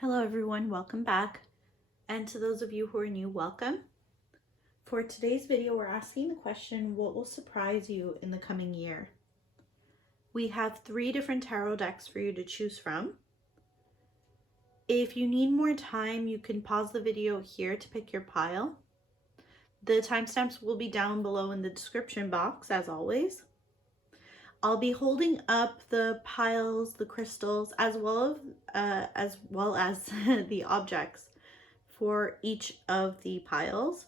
Hello everyone, welcome back. And to those of you who are new, welcome. For today's video, we're asking the question, what will surprise you in the coming year? We have 3 different tarot decks for you to choose from. If you need more time, you can pause the video here to pick your pile. The timestamps will be down below in the description box, as always. I'll be holding up the piles, the crystals, as well as the objects for each of the piles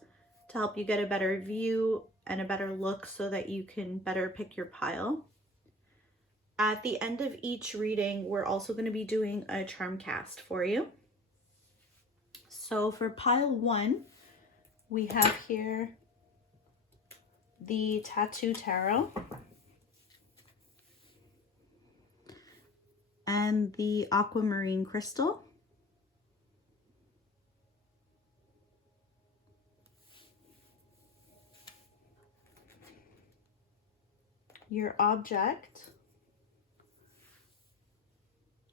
to help you get a better view and a better look so that you can better pick your pile. At the end of each reading, we're also going to be doing a charm cast for you. So for pile 1, we have here the Tattoo Tarot and the Aquamarine crystal. Your object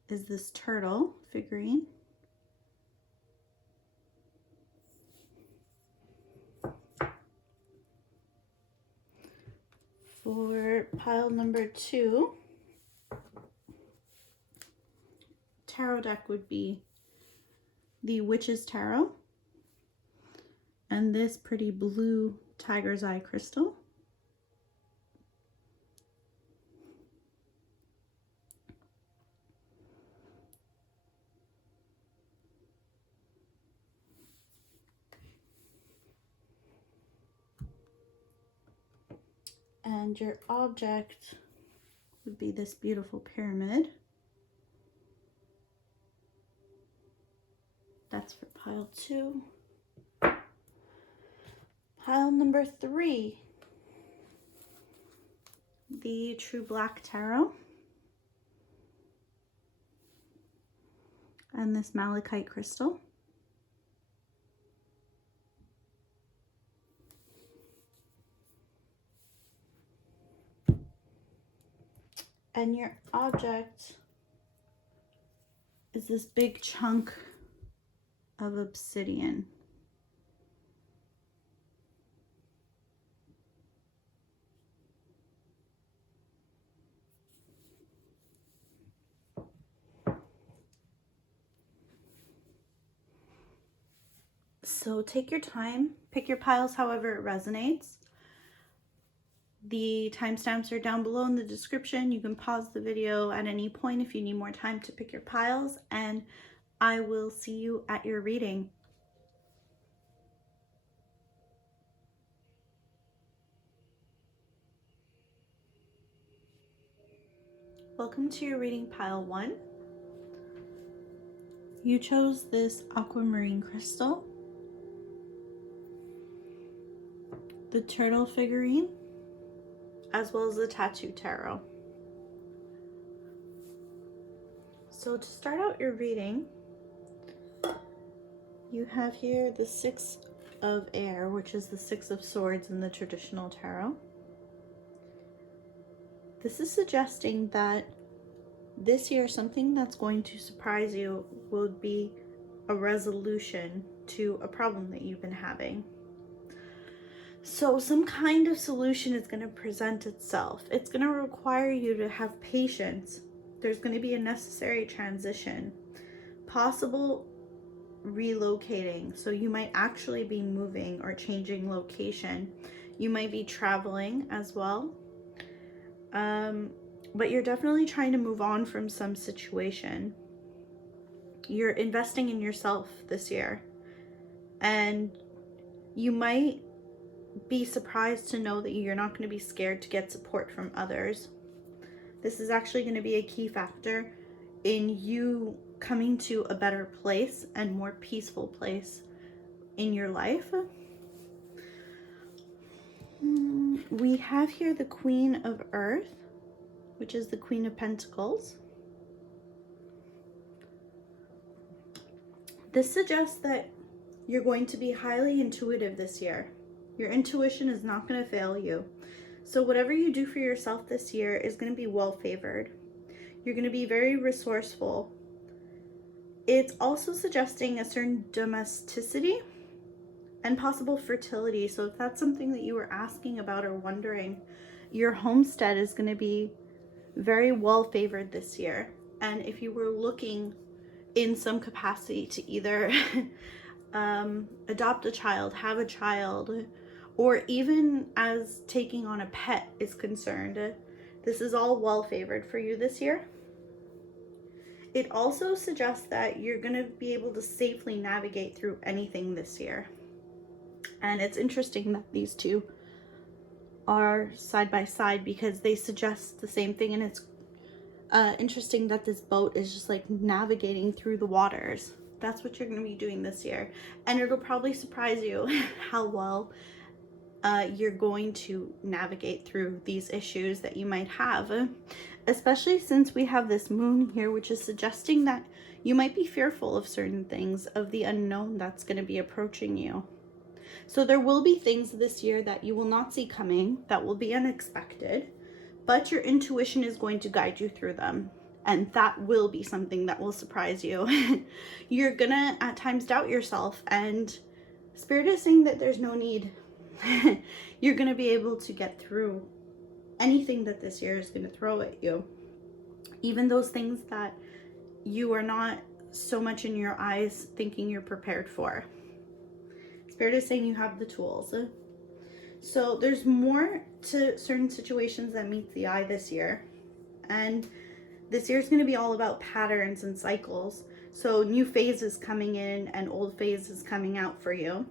is this turtle figurine. For pile number 2, tarot deck would be the Witch's Tarot and this pretty blue tiger's eye crystal. And your object would be this beautiful pyramid. That's for pile 2. Pile number 3, the True Black Tarot and this Malachite crystal. And your object is this big chunk of obsidian. So take your time, pick your piles however it resonates. The timestamps are down below in the description. You can pause the video at any point if you need more time to pick your piles, and I will see you at your reading. Welcome to your reading, pile 1. You chose this Aquamarine crystal, the turtle figurine, as well as the Tattoo Tarot. So to start out your reading, you have here the 6 of Air, which is the 6 of Swords in the traditional tarot. This is suggesting that this year something that's going to surprise you will be a resolution to a problem that you've been having. So some kind of solution is going to present itself. It's going to require you to have patience. There's going to be a necessary transition, possible relocating. So you might actually be moving or changing location. You might be traveling as well. But you're definitely trying to move on from some situation. You're investing in yourself this year. And you might be surprised to know that you're not going to be scared to get support from others. This is actually going to be a key factor in you coming to a better place and more peaceful place in your life. We have here the Queen of Earth, which is the Queen of Pentacles. This suggests that you're going to be highly intuitive this year. Your intuition is not going to fail you. So whatever you do for yourself this year is going to be well favored. You're going to be very resourceful It's also suggesting a certain domesticity and possible fertility. So if that's something that you were asking about or wondering, your homestead is going to be very well favored this year. And if you were looking in some capacity to either adopt a child, have a child, or even as taking on a pet is concerned, this is all well favored for you this year. It also suggests that you're going to be able to safely navigate through anything this year. And it's interesting that these two are side by side because they suggest the same thing. And it's interesting that this boat is just like navigating through the waters. That's what you're going to be doing this year. And it'll probably surprise you how well you're going to navigate through these issues that you might have, especially since we have this moon here, which is suggesting that you might be fearful of certain things, of the unknown that's going to be approaching you. So there will be things this year that you will not see coming, that will be unexpected, but your intuition is going to guide you through them. And that will be something that will surprise you. You're gonna at times doubt yourself, and Spirit is saying that there's no need. You're gonna be able to get through anything that this year is gonna throw at you. Even those things that you are not so much in your eyes thinking you're prepared for. Spirit is saying you have the tools. So there's more to certain situations that meet the eye this year. And this year is going to be all about patterns and cycles. So new phases coming in and old phases coming out for you.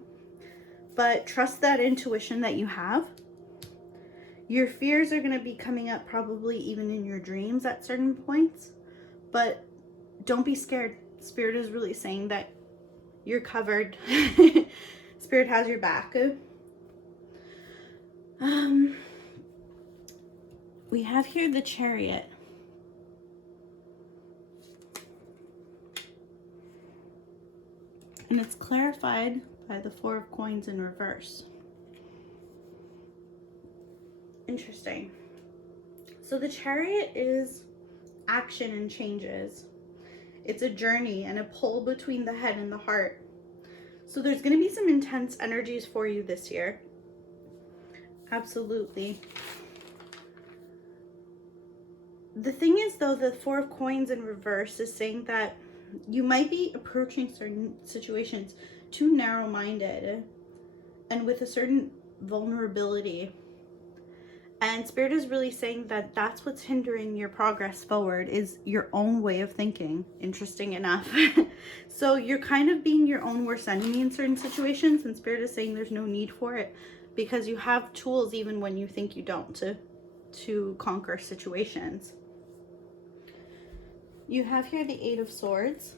But trust that intuition that you have. Your fears are going to be coming up probably even in your dreams at certain points. But don't be scared. Spirit is really saying that you're covered. Spirit has your back. We have here the Chariot. And it's clarified by the Four of Coins in reverse. Interesting. So the Chariot is action and changes. It's a journey and a pull between the head and the heart. So there's going to be some intense energies for you this year. Absolutely. The thing is, though, the Four of Coins in reverse is saying that you might be approaching certain situations too narrow-minded and with a certain vulnerability. And Spirit is really saying that that's what's hindering your progress forward, is your own way of thinking, interesting enough. So you're kind of being your own worst enemy in certain situations, and Spirit is saying there's no need for it because you have tools even when you think you don't to conquer situations. You have here the Eight of Swords.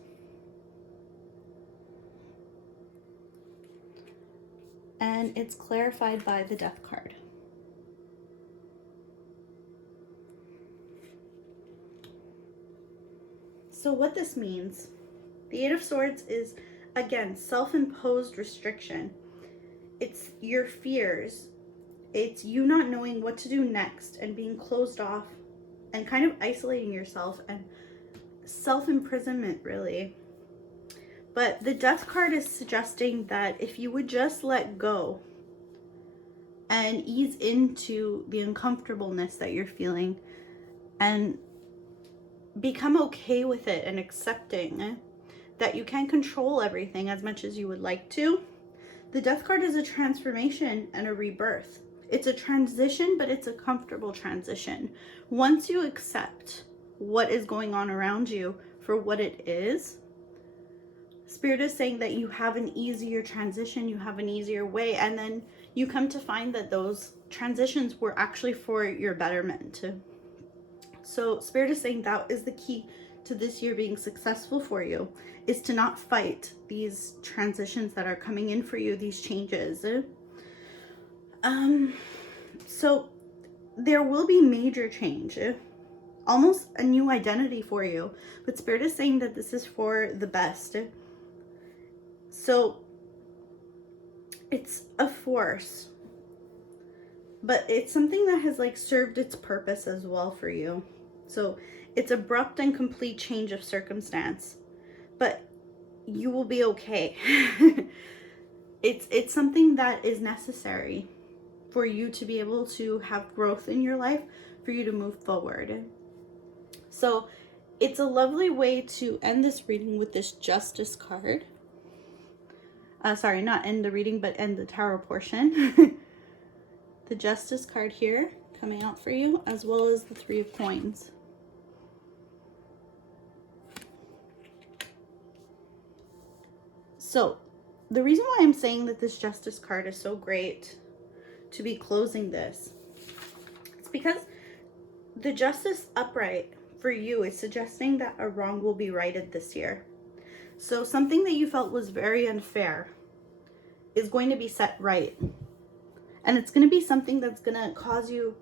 And it's clarified by the Death card. So what this means, the Eight of Swords is, again, self-imposed restriction. It's your fears. It's you not knowing what to do next and being closed off and kind of isolating yourself and self-imprisonment, really. But the Death card is suggesting that if you would just let go and ease into the uncomfortableness that you're feeling and become okay with it and accepting that you can't control everything as much as you would like to. The Death card is a transformation and a rebirth. It's a transition, but it's a comfortable transition. Once you accept what is going on around you for what it is, Spirit is saying that you have an easier transition, you have an easier way, and then you come to find that those transitions were actually for your betterment. So Spirit is saying that is the key to this year being successful for you, is to not fight these transitions that are coming in for you, these changes. So there will be major change, almost a new identity for you, but Spirit is saying that this is for the best. So it's a force, but it's something that has like served its purpose as well for you. So it's abrupt and complete change of circumstance, but you will be okay. It's something that is necessary for you to be able to have growth in your life, for you to move forward. So it's a lovely way to end this reading with this Justice card. Sorry, not end the reading, but end the tarot portion. The Justice card here coming out for you, as well as the Three of Coins. So the reason why I'm saying that this Justice card is so great to be closing this, it's because the Justice upright for you is suggesting that a wrong will be righted this year. So something that you felt was very unfair is going to be set right. And it's going to be something that's going to cause you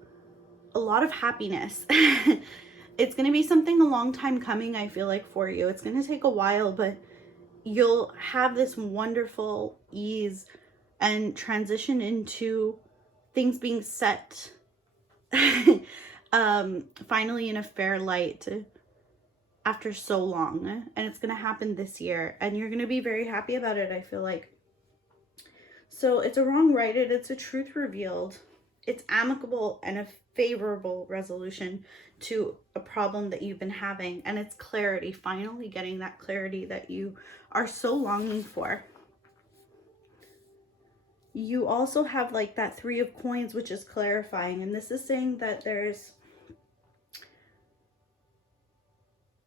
a lot of happiness. It's going to be something a long time coming, I feel like, for you. It's going to take a while, but you'll have this wonderful ease and transition into things being set finally in a fair light after so long. And it's going to happen this year, and you're going to be very happy about it, I feel like. So it's a wrong righted, it's a truth revealed, it's amicable and a favorable resolution to a problem that you've been having, and it's clarity, finally getting that clarity that you are so longing for. You also have like that Three of Coins, which is clarifying, and this is saying that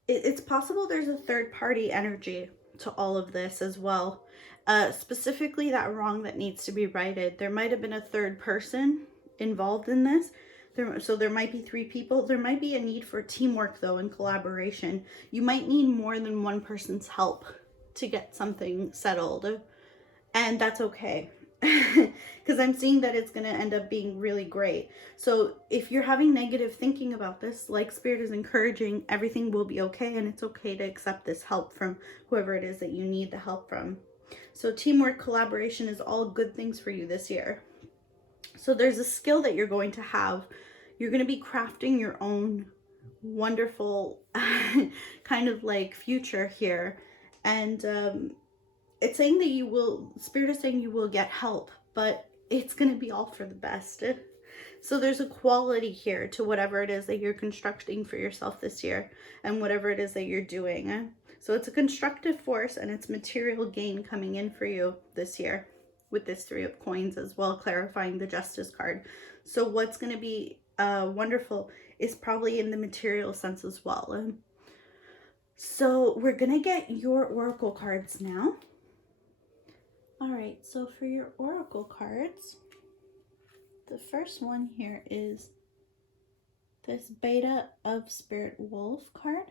it's possible there's a third party energy to all of this as well. Specifically that wrong that needs to be righted. There might have been a third person involved in this. So there might be 3 people. There might be a need for teamwork though, and collaboration. You might need more than one person's help to get something settled. And that's okay. Because I'm seeing that it's going to end up being really great. So if you're having negative thinking about this, like Spirit is encouraging, everything will be okay, and it's okay to accept this help from whoever it is that you need the help from. So teamwork, collaboration is all good things for you this year. So there's a skill that you're going to have. You're going to be crafting your own wonderful kind of like future here. And it's saying that you will, Spirit is saying you will get help, but it's going to be all for the best. So there's a quality here to whatever it is that you're constructing for yourself this year, and whatever it is that you're doing. So it's a constructive force, and it's material gain coming in for you this year with this Three of Coins as well, clarifying the Justice card. So what's going to be wonderful is probably in the material sense as well. So we're going to get your oracle cards now. All right, so for your oracle cards, the first one here is this Beta of Spirit Wolf card.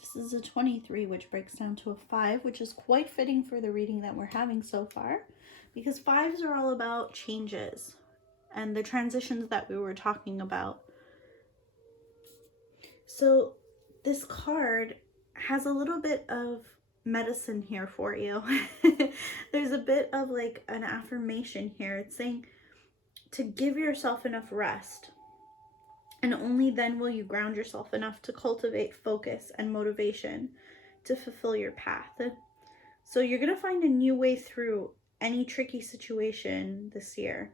This is a 23, which breaks down to a 5, which is quite fitting for the reading that we're having so far, because 5s are all about changes and the transitions that we were talking about. So this card has a little bit of medicine here for you. There's a bit of like an affirmation here. It's saying to give yourself enough rest, and only then will you ground yourself enough to cultivate focus and motivation to fulfill your path. So you're going to find a new way through any tricky situation this year.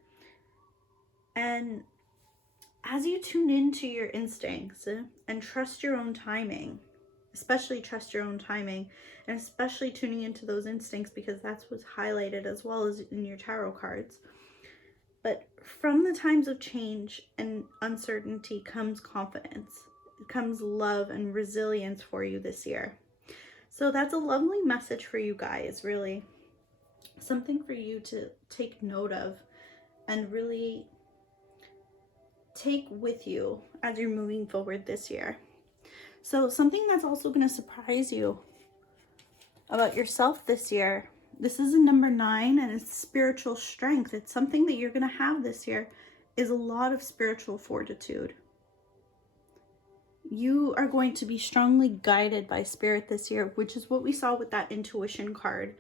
And as you tune into your instincts and trust your own timing, especially trust your own timing, and especially tuning into those instincts, because that's what's highlighted as well as in your tarot cards. But from the times of change and uncertainty comes confidence, comes love and resilience for you this year. So that's a lovely message for you guys, really. Something for you to take note of and really take with you as you're moving forward this year. So something that's also going to surprise you about yourself this year, this is a number 9, and it's spiritual strength. It's something that you're going to have this year, is a lot of spiritual fortitude. You are going to be strongly guided by Spirit this year, which is what we saw with that intuition card.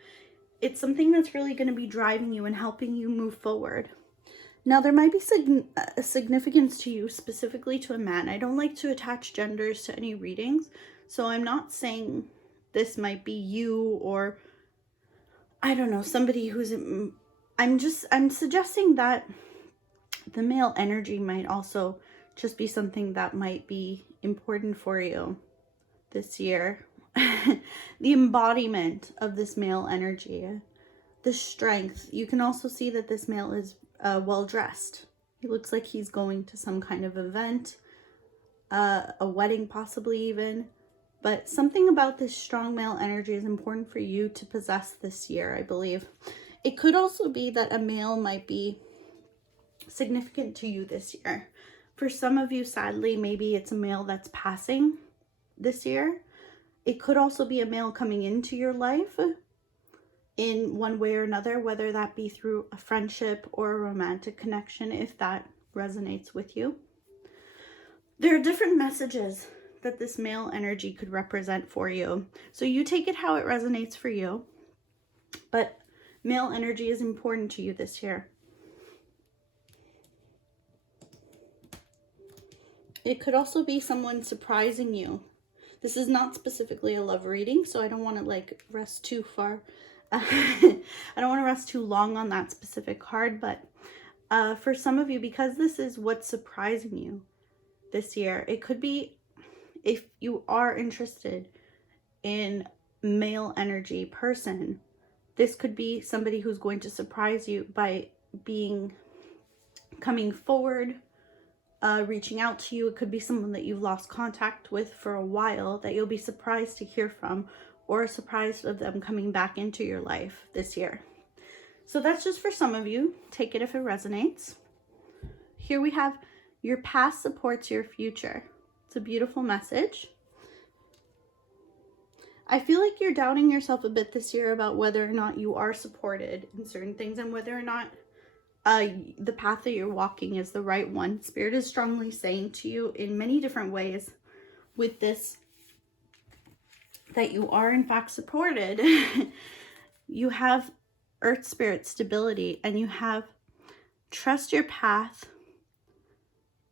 It's something that's really going to be driving you and helping you move forward. Now, there might be a significance to you, specifically to a man. I don't like to attach genders to any readings, so I'm not saying this might be you, or I don't know, somebody who's, I'm suggesting that the male energy might also just be something that might be important for you this year. The embodiment of this male energy, the strength. You can also see that this male is well dressed. He looks like he's going to some kind of event, a wedding possibly even. But something about this strong male energy is important for you to possess this year, I believe. It could also be that a male might be significant to you this year. For some of you, sadly, maybe it's a male that's passing this year. It could also be a male coming into your life in one way or another, whether that be through a friendship or a romantic connection, if that resonates with you. There are different messages that this male energy could represent for you. So you take it how it resonates for you. But male energy is important to you this year. It could also be someone surprising you. This is not specifically a love reading, so I don't want to like rest too far. I don't want to rest too long on that specific card, but for some of you, because this is what's surprising you this year, it could be, if you are interested in male energy person, this could be somebody who's going to surprise you by coming forward, reaching out to you. It could be someone that you've lost contact with for a while that you'll be surprised to hear from, or surprised of them coming back into your life this year. So that's just for some of you. Take it if it resonates. Here we have, your past supports your future. It's a beautiful message. I feel like you're doubting yourself a bit this year about whether or not you are supported in certain things, and whether or not the path that you're walking is the right one. Spirit is strongly saying to you in many different ways with this that you are in fact supported. You have earth spirit stability, and you have trust your path.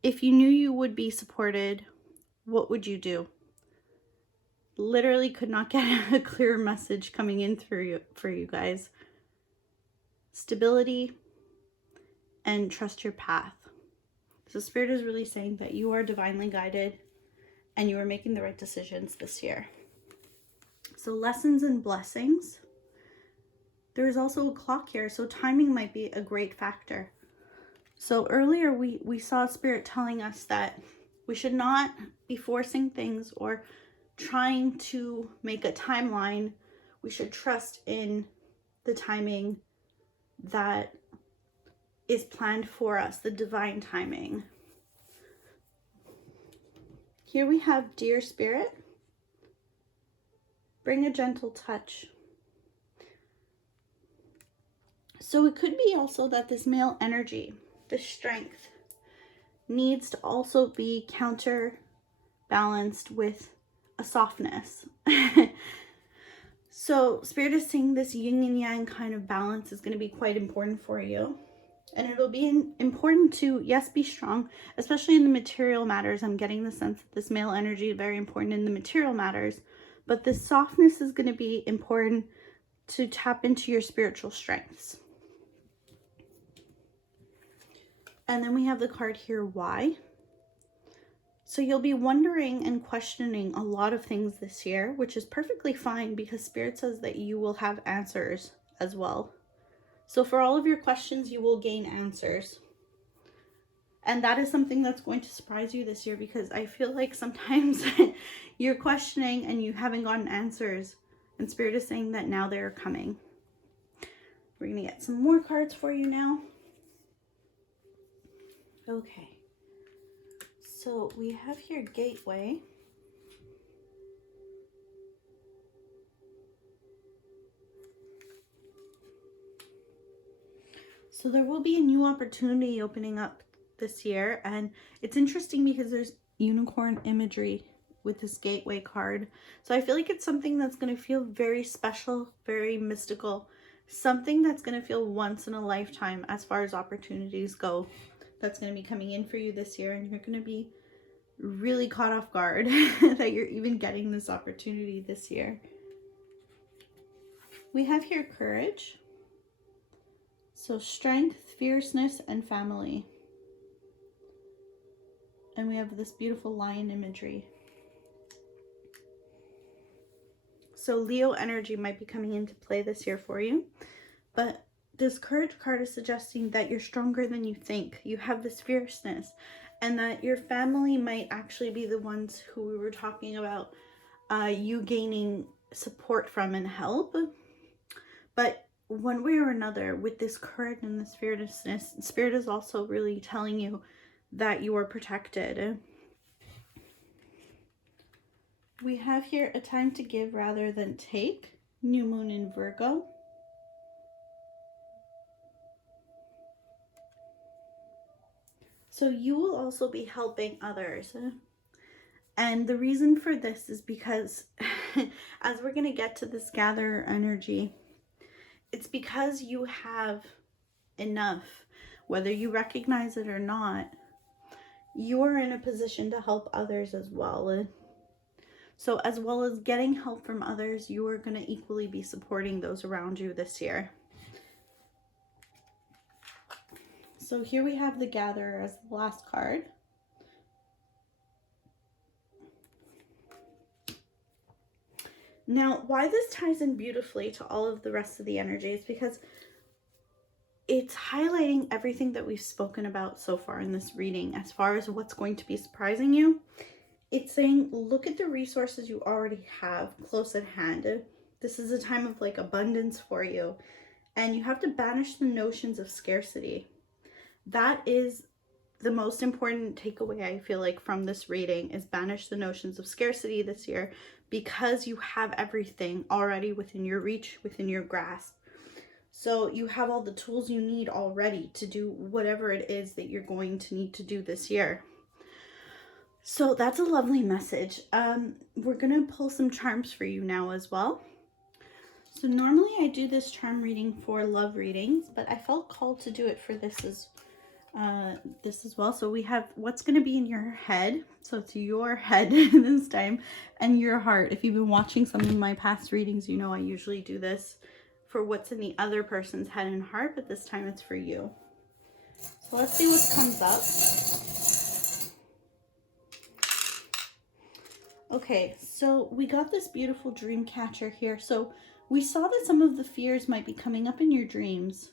If you knew you would be supported, what would you do? Literally could not get a clearer message coming in through you, for you guys. Stability and trust your path. So Spirit is really saying that you are divinely guided and you are making the right decisions this year. So lessons and blessings. There is also a clock here, so timing might be a great factor. So earlier we saw Spirit telling us that we should not be forcing things or trying to make a timeline. We should trust in the timing that is planned for us, the divine timing. Here we have, dear Spirit, bring a gentle touch. So it could be also that this male energy, this strength, needs to also be counterbalanced with a softness. So Spirit is saying this yin and yang kind of balance is going to be quite important for you. And it'll be important to, yes, be strong, especially in the material matters. I'm getting the sense that this male energy is very important in the material matters. But this softness is going to be important to tap into your spiritual strengths. And then we have the card here, why? So you'll be wondering and questioning a lot of things this year, which is perfectly fine because Spirit says that you will have answers as well. So for all of your questions, you will gain answers. And that is something that's going to surprise you this year, because I feel like sometimes you're questioning and you haven't gotten answers. And Spirit is saying that now they're coming. We're going to get some more cards for you now. Okay. So we have here gateway. So there will be a new opportunity opening up this year, and it's interesting because there's unicorn imagery with this gateway card. So I feel like it's something that's going to feel very special, very mystical, something that's going to feel once in a lifetime as far as opportunities go. That's going to be coming in for you this year, and you're going to be really caught off guard that you're even getting this opportunity this year. We have here courage. So strength, fierceness, and family. And we have this beautiful lion imagery. So Leo energy might be coming into play this year for you. But this courage card is suggesting that you're stronger than you think. You have this fierceness. And that your family might actually be the ones who we were talking about, you gaining support from and help. But one way or another, with this courage and this fearlessness, Spirit is also really telling you that you are protected. We have here a time to give rather than take. New moon in Virgo. So you will also be helping others. And the reason for this is because as we're going to get to this gatherer energy, it's because you have enough, whether you recognize it or not, you're in a position to help others as well. So as well as getting help from others, you are going to equally be supporting those around you this year. So here we have the Gatherer as the last card. Now, why this ties in beautifully to all of the rest of the energy is because it's highlighting everything that we've spoken about so far in this reading as far as what's going to be surprising you. It's saying, look at the resources you already have close at hand. This is a time of like abundance for you. And you have to banish the notions of scarcity. That is the most important takeaway I feel like from this reading, is banish the notions of scarcity this year, because you have everything already within your reach, within your grasp. So you have all the tools you need already to do whatever it is that you're going to need to do this year. So that's a lovely message. We're going to pull some charms for you now as well. So normally I do this charm reading for love readings, but I felt called to do it for this as well. So we have what's going to be in your head. So it's your head this time, and your heart. If you've been watching some of my past readings, you know I usually do this for what's in the other person's head and heart, but this time it's for you. So let's see what comes up. Okay, so we got this beautiful dream catcher here. So we saw that some of the fears might be coming up in your dreams.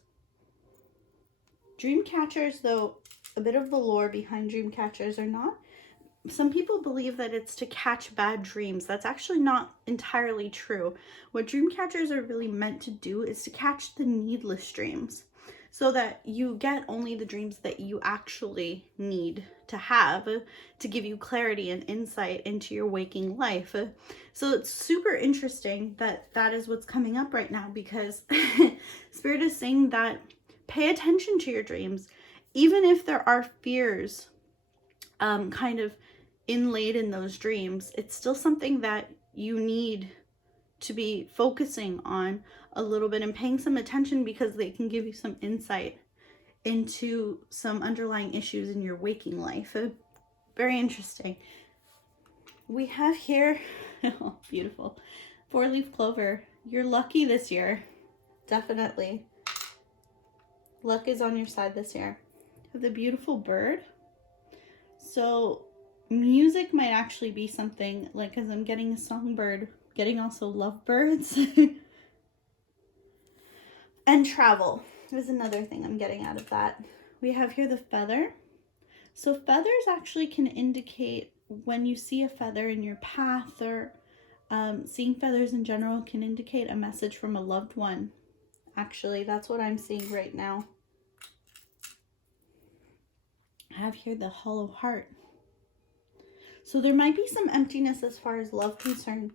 Dream catchers, though, a bit of the lore behind dream catchers are not. Some people believe that it's to catch bad dreams. That's actually not entirely true. What dream catchers are really meant to do is to catch the needless dreams, so that you get only the dreams that you actually need to have to give you clarity and insight into your waking life. So it's super interesting that that is what's coming up right now, because Spirit is saying that pay attention to your dreams. Even if there are fears kind of inlaid in those dreams, it's still something that you need to be focusing on a little bit and paying some attention, because they can give you some insight into some underlying issues in your waking life. Very interesting. We have here, oh, beautiful, 4-leaf clover. You're lucky this year. Definitely. Luck is on your side this year. The beautiful bird. So music might actually be something, like, as I'm getting a songbird, getting also lovebirds. And travel is another thing I'm getting out of that. We have here the feather. So feathers actually can indicate, when you see a feather in your path, or seeing feathers in general, can indicate a message from a loved one. Actually, that's what I'm seeing right now. I have here the hollow heart. So there might be some emptiness as far as love concerned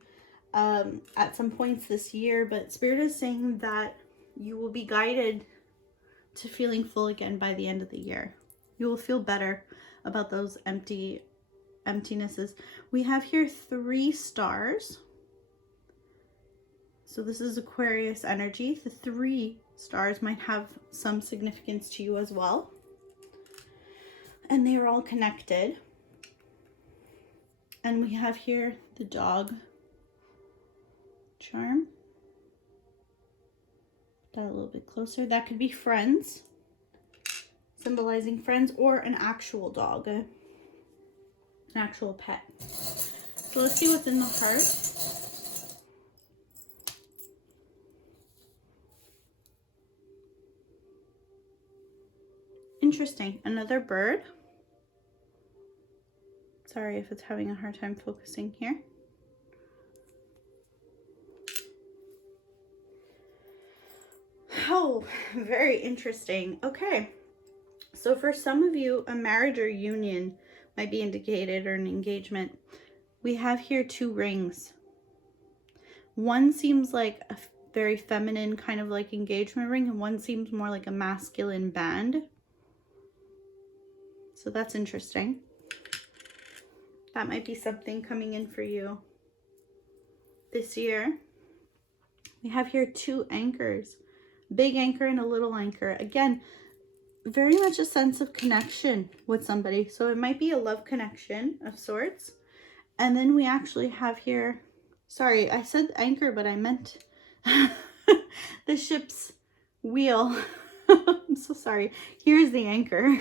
at some points this year, but Spirit is saying that you will be guided to feeling full again by the end of the year. You will feel better about those emptinesses. We have here 3 stars. So this is Aquarius energy. The 3 stars might have some significance to you as well. And they are all connected. And we have here the dog charm. that a little bit closer. That could be friends, symbolizing friends, or an actual dog, an actual pet. So let's see what's in the heart. Interesting. Another bird. Sorry if it's having a hard time focusing here. Oh, very interesting. Okay. So for some of you, a marriage or union might be indicated, or an engagement. We have here 2 rings. One seems like a very feminine kind of like engagement ring, and one seems more like a masculine band. So that's interesting. That might be something coming in for you this year. We have here 2 anchors, big anchor and a little anchor. Again, very much a sense of connection with somebody. So it might be a love connection of sorts. And then we actually have here, sorry, I said anchor, but I meant the ship's wheel. I'm so sorry. Here's the anchor.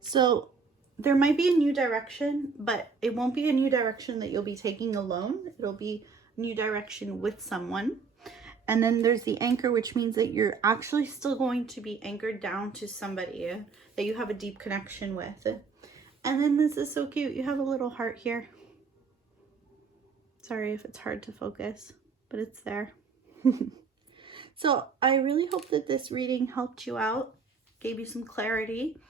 So there might be a new direction, but it won't be a new direction that you'll be taking alone. It'll be a new direction with someone. And then there's the anchor, which means that you're actually still going to be anchored down to somebody that you have a deep connection with. And then this is so cute. You have a little heart here. Sorry if it's hard to focus, but it's there. So I really hope that this reading helped you out, gave you some clarity.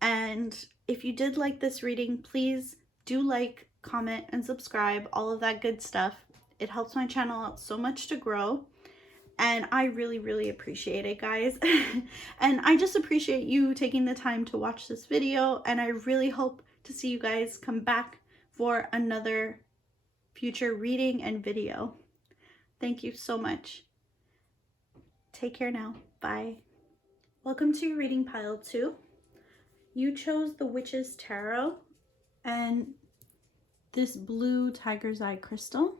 And if you did like this reading, please do like, comment, and subscribe, all of that good stuff. It helps my channel out so much to grow. And I really, really appreciate it, guys. And I just appreciate you taking the time to watch this video. And I really hope to see you guys come back for another future reading and video. Thank you so much. Take care now. Bye. Welcome to your reading pile 2. You chose the Witch's Tarot and this blue tiger's eye crystal.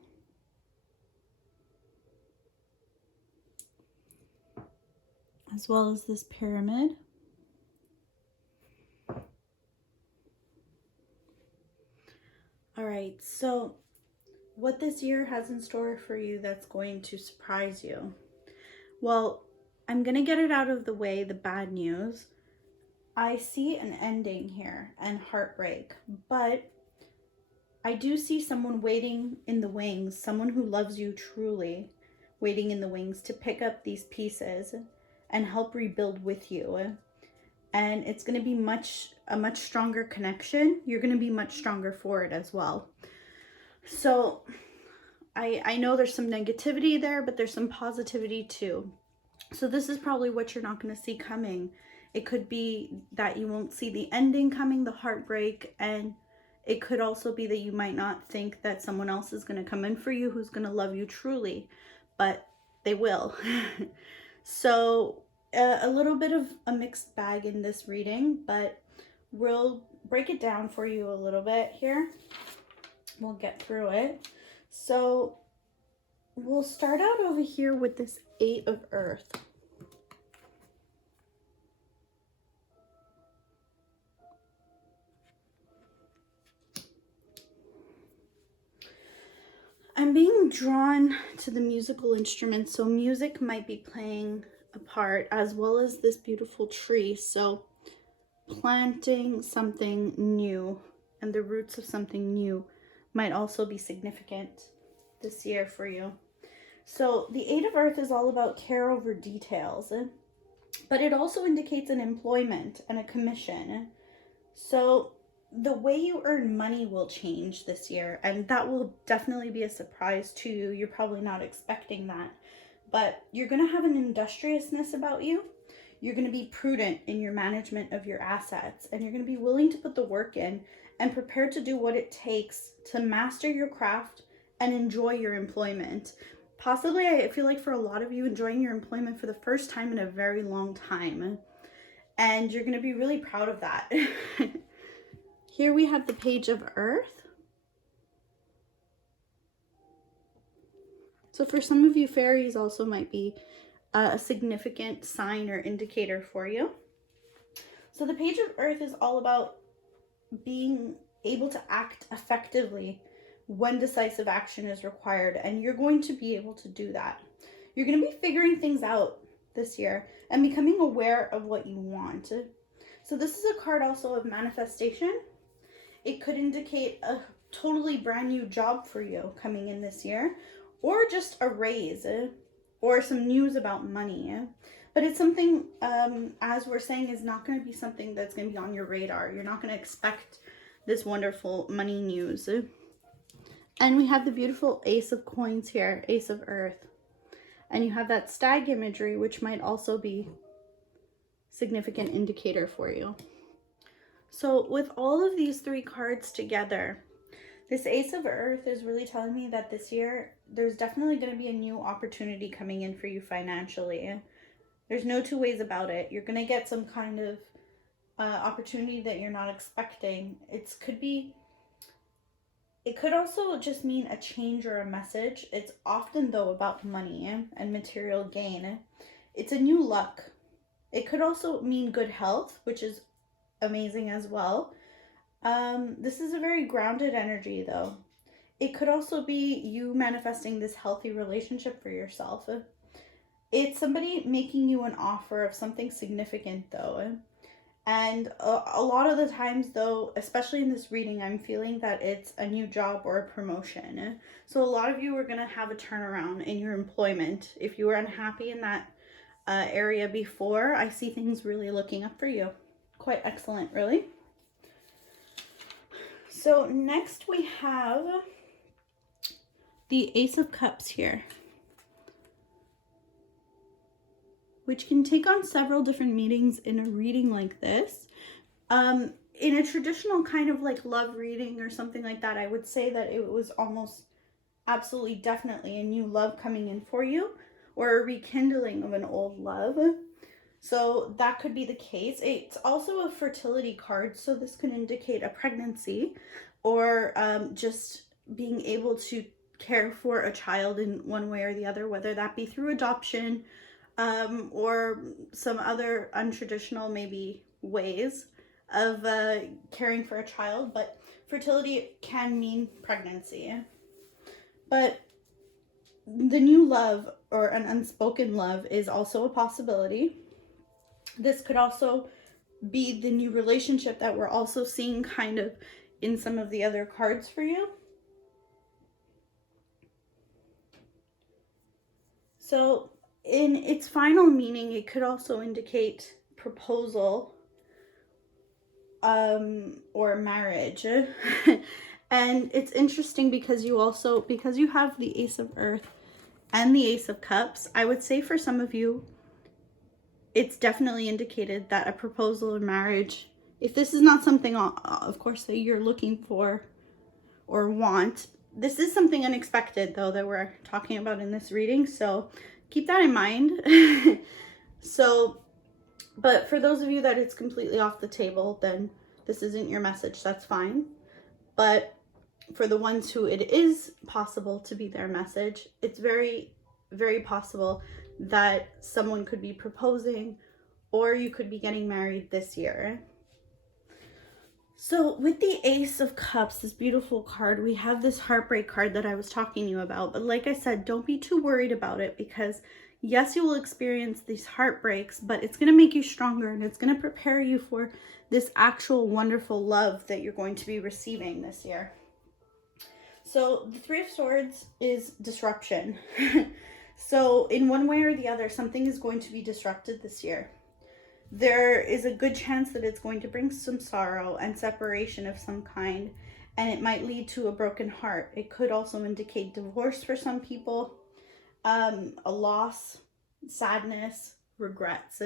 As well as this pyramid. All right, so what this year has in store for you that's going to surprise you? Well, I'm going to get it out of the way, the bad news. I see an ending here and heartbreak, but I do see someone waiting in the wings, someone who loves you truly, waiting in the wings to pick up these pieces and help rebuild with you. And it's going to be a much stronger connection. You're going to be much stronger for it as well. So I know there's some negativity there, but there's some positivity too. So this is probably what you're not going to see coming. It could be that you won't see the ending coming, the heartbreak, and it could also be that you might not think that someone else is going to come in for you who's going to love you truly, but they will. So a little bit of a mixed bag in this reading, but we'll break it down for you a little bit here. We'll get through it. So we'll start out over here with this 8 of Earth. I'm being drawn to the musical instruments, so music might be playing a part, as well as this beautiful tree. So planting something new and the roots of something new might also be significant this year for you. So the 8 of Earth is all about care over details, but it also indicates an employment and a commission. So the way you earn money will change this year, and that will definitely be a surprise to you. You're probably not expecting that, but you're going to have an industriousness about you. You're going to be prudent in your management of your assets, and you're going to be willing to put the work in and prepared to do what it takes to master your craft and enjoy your employment. Possibly, I feel like for a lot of you, enjoying your employment for the first time in a very long time, and you're going to be really proud of that. Here we have the Page of Earth. So for some of you, fairies also might be a significant sign or indicator for you. So the Page of Earth is all about being able to act effectively when decisive action is required, and you're going to be able to do that. You're going to be figuring things out this year and becoming aware of what you want. So this is a card also of manifestation. It could indicate a totally brand new job for you coming in this year, or just a raise, or some news about money. But it's something, as we're saying, is not going to be something that's going to be on your radar. You're not going to expect this wonderful money news. And we have the beautiful Ace of Coins here, Ace of Earth. And you have that stag imagery, which might also be a significant indicator for you. So with all of these three cards together, this Ace of Earth is really telling me that this year, there's definitely going to be a new opportunity coming in for you financially. There's no two ways about it. You're going to get some kind of opportunity that you're not expecting. It could also just mean a change or a message. It's often, though, about money and material gain. It's a new luck. It could also mean good health, which is amazing as well. This is a very grounded energy, though. It could also be you manifesting this healthy relationship for yourself. It's somebody making you an offer of something significant, though. And a lot of the times, though, especially in this reading, I'm feeling that it's a new job or a promotion. So a lot of you are going to have a turnaround in your employment. If you were unhappy in that area before, I see things really looking up for you. Quite excellent, really. So next we have the Ace of Cups here, which can take on several different meanings in a reading like this. In a traditional kind of like love reading or something like that, I would say that it was almost absolutely definitely a new love coming in for you, or a rekindling of an old love. So that could be the case. It's also a fertility card, so this can indicate a pregnancy, or just being able to care for a child in one way or the other, whether that be through adoption, or some other untraditional maybe ways of caring for a child. But fertility can mean pregnancy. But the new love or an unspoken love is also a possibility. This could also be the new relationship that we're also seeing kind of in some of the other cards for you. So in its final meaning, it could also indicate proposal or marriage. And it's interesting because you have the Ace of Earth and the Ace of Cups. I would say for some of you, it's definitely indicated that a proposal or marriage, if this is not something, of course, that you're looking for or want, this is something unexpected, though, that we're talking about in this reading. So keep that in mind. But for those of you that it's completely off the table, then this isn't your message. That's fine. But for the ones who it is possible to be their message, it's very, very possible that someone could be proposing, or you could be getting married this year. So with the Ace of Cups, this beautiful card, we have this heartbreak card that I was talking to you about. But like I said, don't be too worried about it, because yes, you will experience these heartbreaks, but it's going to make you stronger, and it's going to prepare you for this actual wonderful love that you're going to be receiving this year. So the Three of Swords is disruption. So in one way or the other, something is going to be disrupted this year. There is a good chance that it's going to bring some sorrow and separation of some kind, and it might lead to a broken heart. It could also indicate divorce for some people, a loss, sadness, regrets.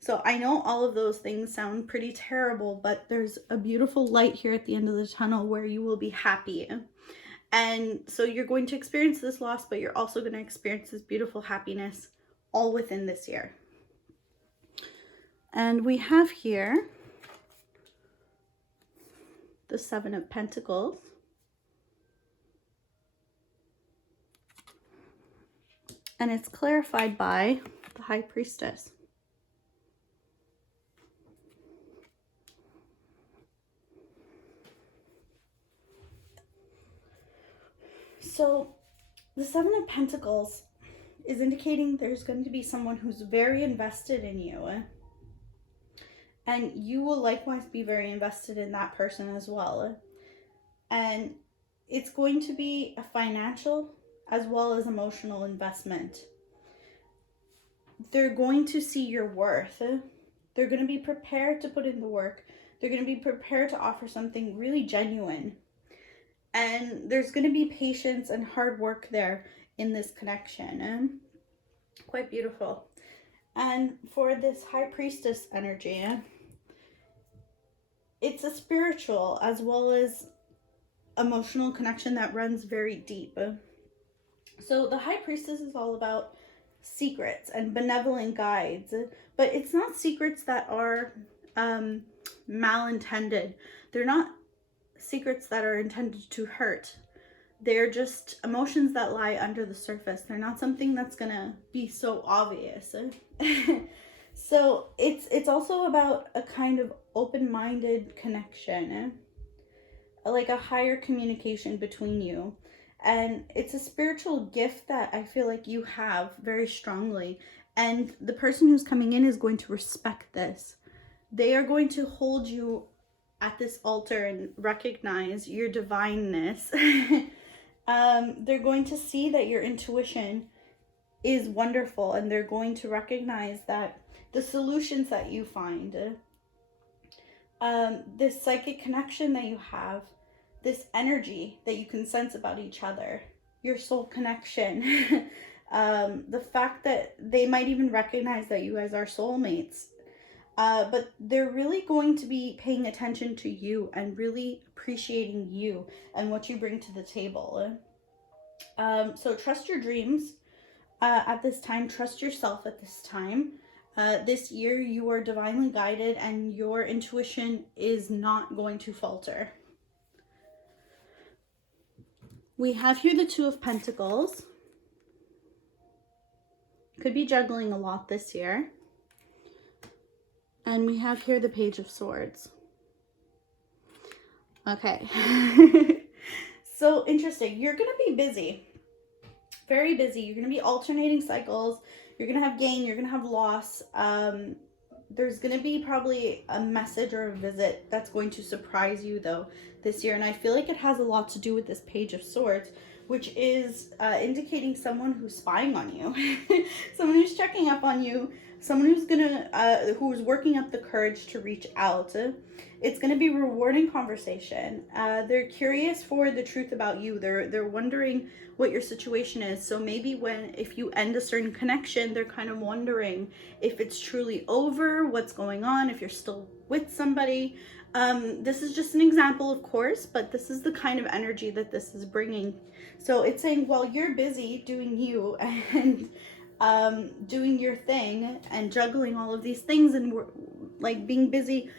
So I know all of those things sound pretty terrible, but there's a beautiful light here at the end of the tunnel where you will be happy. And so you're going to experience this loss, but you're also going to experience this beautiful happiness all within this year. And we have here the Seven of Pentacles. And it's clarified by the High Priestess. So the Seven of Pentacles is indicating there's going to be someone who's very invested in you. And you will likewise be very invested in that person as well. And it's going to be a financial as well as emotional investment. They're going to see your worth. They're going to be prepared to put in the work. They're going to be prepared to offer something really genuine. And there's going to be patience and hard work there in this connection. Quite beautiful. And for this High Priestess energy, it's a spiritual as well as emotional connection that runs very deep. So the High Priestess is all about secrets and benevolent guides, but it's not secrets that are malintended. They're not secrets that are intended to hurt. They're just emotions that lie under the surface. They're not something that's gonna be so obvious. So it's also about a kind of open-minded connection, like a higher communication between you. And it's a spiritual gift that I feel like you have very strongly. And the person who's coming in is going to respect this. They are going to hold you at this altar and recognize your divineness. They're going to see that your intuition is wonderful, and they're going to recognize that the solutions that you find, this psychic connection that you have, this energy that you can sense about each other, your soul connection, the fact that they might even recognize that you guys are soulmates, but they're really going to be paying attention to you and really appreciating you and what you bring to the table. So trust your dreams at this time. Trust yourself at this time. This year you are divinely guided and your intuition is not going to falter. We have here the Two of Pentacles. Could be juggling a lot this year. And we have here the Page of Swords. Okay. So interesting. You're going to be busy. Very busy. You're going to be alternating cycles. You're going to have gain. You're going to have loss. There's going to be probably a message or a visit that's going to surprise you, though, this year. And I feel like it has a lot to do with this Page of Swords, which is indicating someone who's spying on you. Someone who's checking up on you. Someone who's who's working up the courage to reach out. It's gonna be a rewarding conversation. They're curious for the truth about you. They're wondering what your situation is. So maybe if you end a certain connection, they're kind of wondering if it's truly over, what's going on, if you're still with somebody. This is just an example, of course, but this is the kind of energy that this is bringing. So it's saying, while you're busy doing you and doing your thing and juggling all of these things and like being busy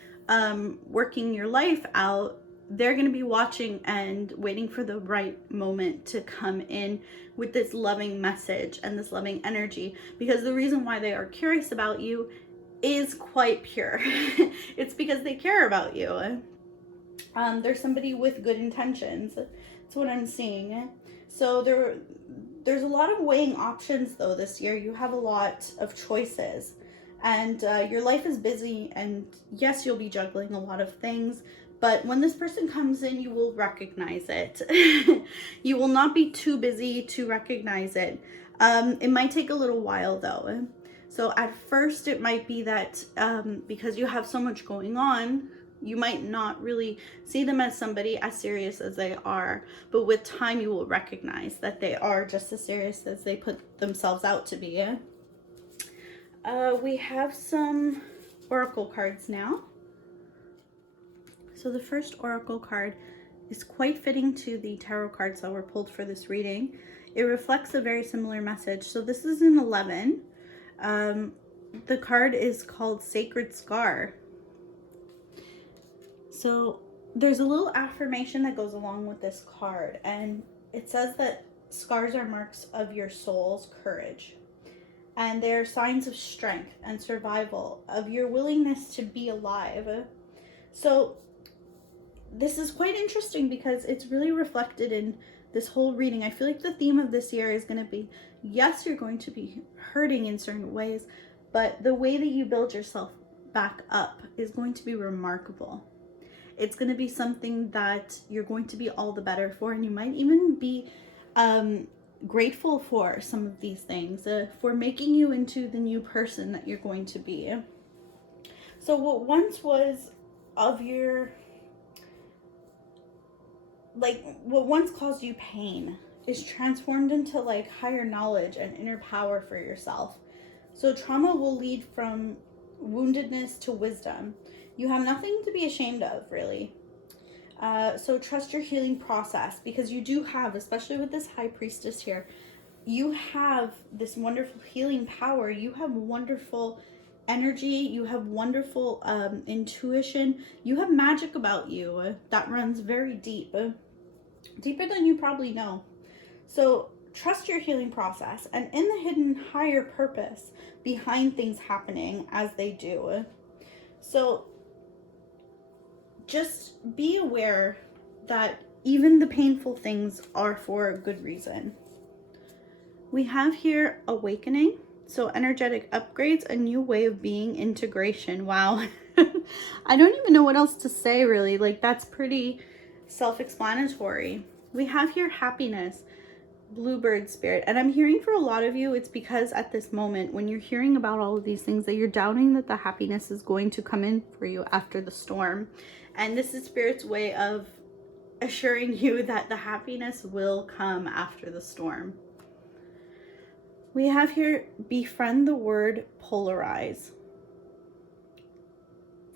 working your life out, they're going to be watching and waiting for the right moment to come in with this loving message and this loving energy, because the reason why they are curious about you is quite pure. It's because they care about you. There's somebody with good intentions. That's what I'm seeing. So there's a lot of weighing options, though, this year. You have a lot of choices, and your life is busy, and yes, you'll be juggling a lot of things, but when this person comes in, you will recognize it. You will not be too busy to recognize it. It might take a little while, though. So at first, it might be that because you have so much going on, you might not really see them as somebody as serious as they are, but with time you will recognize that they are just as serious as they put themselves out to be. We have some oracle cards now. So the first oracle card is quite fitting to the tarot cards that were pulled for this reading. It reflects a very similar message. So this is an 11. The card is called Sacred Scar. So there's a little affirmation that goes along with this card, and it says that scars are marks of your soul's courage. And they're signs of strength and survival, of your willingness to be alive. So this is quite interesting because it's really reflected in this whole reading. I feel like the theme of this year is going to be, yes, you're going to be hurting in certain ways, but the way that you build yourself back up is going to be remarkable. It's going to be something that you're going to be all the better for, and you might even be grateful for some of these things, for making you into the new person that you're going to be. So what once was of your, like, what once caused you pain is transformed into like higher knowledge and inner power for yourself. So trauma will lead from woundedness to wisdom. You have nothing to be ashamed of, really. So trust your healing process, because you do have, especially with this high priestess here, you have this wonderful healing power. You have wonderful energy. You have wonderful intuition. You have magic about you that runs very deep, deeper than you probably know. So trust your healing process and in the hidden higher purpose behind things happening as they do. So just be aware that even the painful things are for a good reason. We have here awakening, so energetic upgrades, a new way of being, integration. Wow. I don't even know what else to say, really. Like, that's pretty self-explanatory. We have here happiness, bluebird spirit, and I'm hearing for a lot of you, it's because at this moment when you're hearing about all of these things that you're doubting that the happiness is going to come in for you after the storm. And this is Spirit's way of assuring you that the happiness will come after the storm. We have here befriend the word polarize.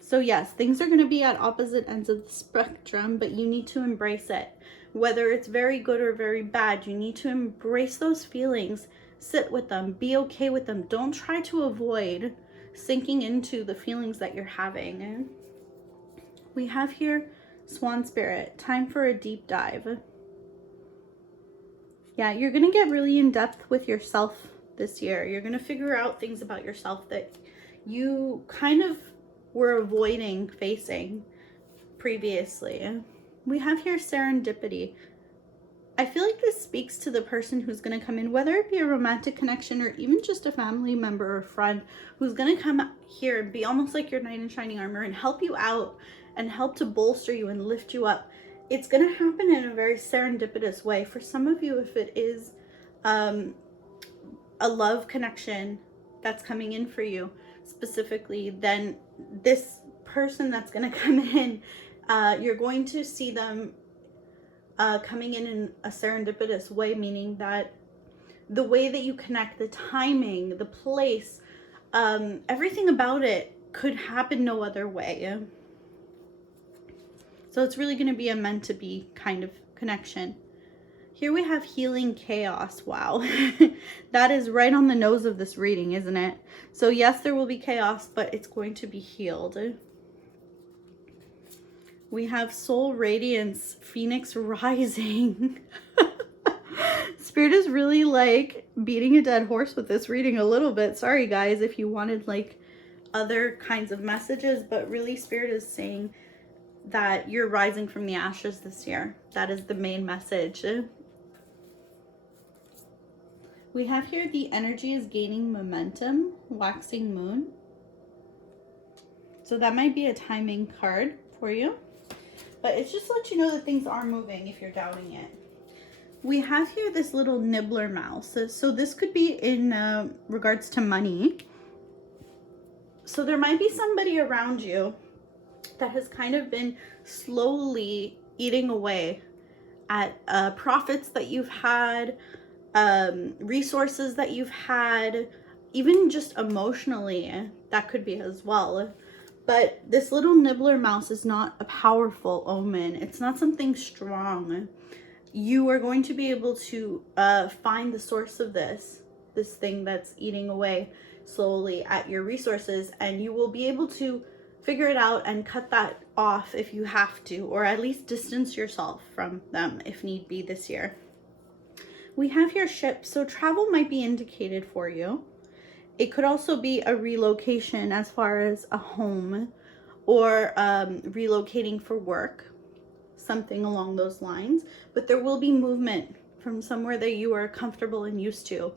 So yes, things are going to be at opposite ends of the spectrum, but you need to embrace it. Whether it's very good or very bad, you need to embrace those feelings, sit with them, be okay with them. Don't try to avoid sinking into the feelings that you're having. We have here swan spirit, time for a deep dive. Yeah, you're going to get really in depth with yourself this year. You're going to figure out things about yourself that you kind of were avoiding facing previously. We have here serendipity. I feel like this speaks to the person who's going to come in, whether it be a romantic connection or even just a family member or friend who's going to come here and be almost like your knight in shining armor and help you out and help to bolster you and lift you up. It's going to happen in a very serendipitous way. For some of you, if it is a love connection that's coming in for you specifically, then this person that's going to come in, you're going to see them coming in a serendipitous way, meaning that the way that you connect, the timing, the place, everything about it could happen no other way. So it's really going to be a meant to be kind of connection. Here we have healing chaos. Wow. That is right on the nose of this reading, isn't it? So yes, there will be chaos, but it's going to be healed. We have soul radiance, phoenix rising. Spirit is really like beating a dead horse with this reading a little bit. Sorry guys if you wanted like other kinds of messages, but really Spirit is saying that you're rising from the ashes this year. That is the main message. We have here the energy is gaining momentum, waxing moon. So that might be a timing card for you, but it's just to let you know that things are moving if you're doubting it. We have here this little nibbler mouse. So this could be in regards to money. So there might be somebody around you that has kind of been slowly eating away at profits that you've had, resources that you've had, even just emotionally, that could be as well. But this little nibbler mouse is not a powerful omen. It's not something strong. You are going to be able to find the source of this thing that's eating away slowly at your resources, and you will be able to figure it out and cut that off if you have to, or at least distance yourself from them if need be this year. We have your ship, so travel might be indicated for you. It could also be a relocation as far as a home, or relocating for work, something along those lines. But there will be movement from somewhere that you are comfortable and used to.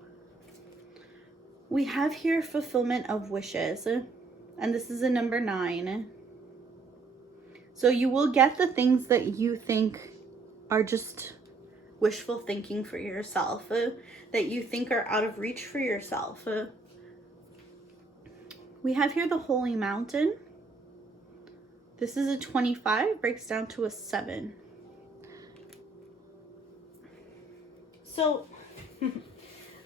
We have here fulfillment of wishes, and this is a number 9. So you will get the things that you think are just wishful thinking for yourself, that you think are out of reach for yourself. We have here the Holy Mountain. This is a 25, breaks down to a 7. So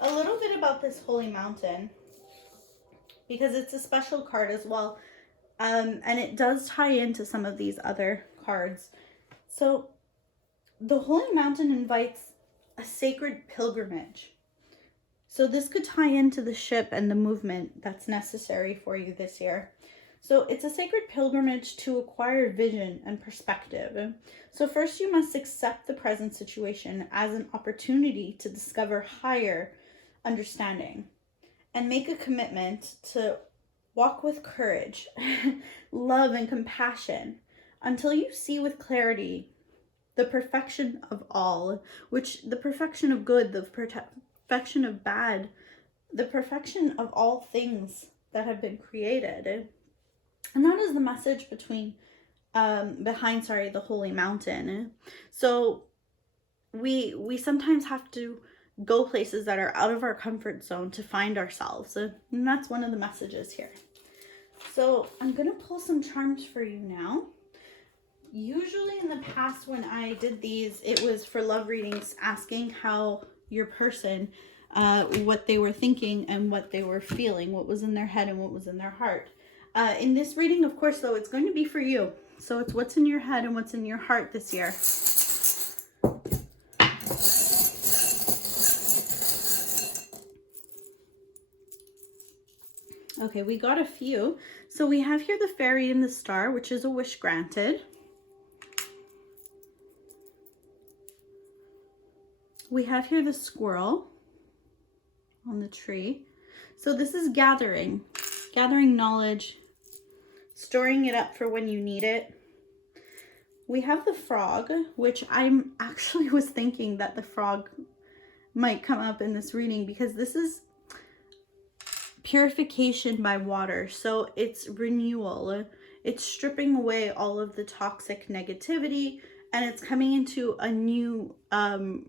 a little bit about this Holy Mountain, because it's a special card as well, and it does tie into some of these other cards. So the Holy Mountain invites a sacred pilgrimage. So this could tie into the ship and the movement that's necessary for you this year. So it's a sacred pilgrimage to acquire vision and perspective. So first you must accept the present situation as an opportunity to discover higher understanding and make a commitment to walk with courage, love, and compassion until you see with clarity the perfection of all, which the perfection of good, the perfection of bad, the perfection of all things that have been created. And that is the message behind the Holy Mountain. So we sometimes have to go places that are out of our comfort zone to find ourselves, and that's one of the messages here. So I'm gonna pull some charms for you now. Usually in the past when I did these, it was for love readings, asking how your person, what they were thinking and what they were feeling, what was in their head and what was in their heart. In this reading, of course, though, it's going to be for you. So it's what's in your head and what's in your heart this year. Okay, we got a few. So we have here the fairy and the star, which is a wish granted. We have here the squirrel on the tree. So this is gathering knowledge, storing it up for when you need it. We have the frog, which I'm actually was thinking that the frog might come up in this reading, because this is purification by water. So it's renewal. It's stripping away all of the toxic negativity, and it's coming into a new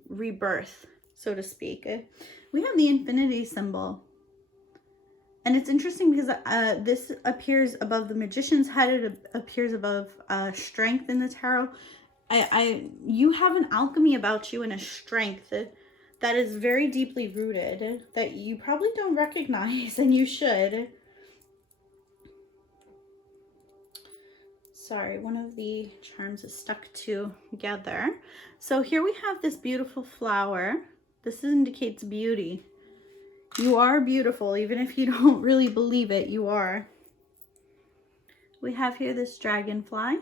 rebirth, so to speak. We have the infinity symbol. And it's interesting because this appears above the magician's head. It appears above strength in the tarot. You have an alchemy about you and a strength that is very deeply rooted that you probably don't recognize, and you should. Sorry, one of the charms is stuck together. So here we have this beautiful flower. This indicates beauty. You are beautiful, even if you don't really believe it, you are. We have here this dragonfly.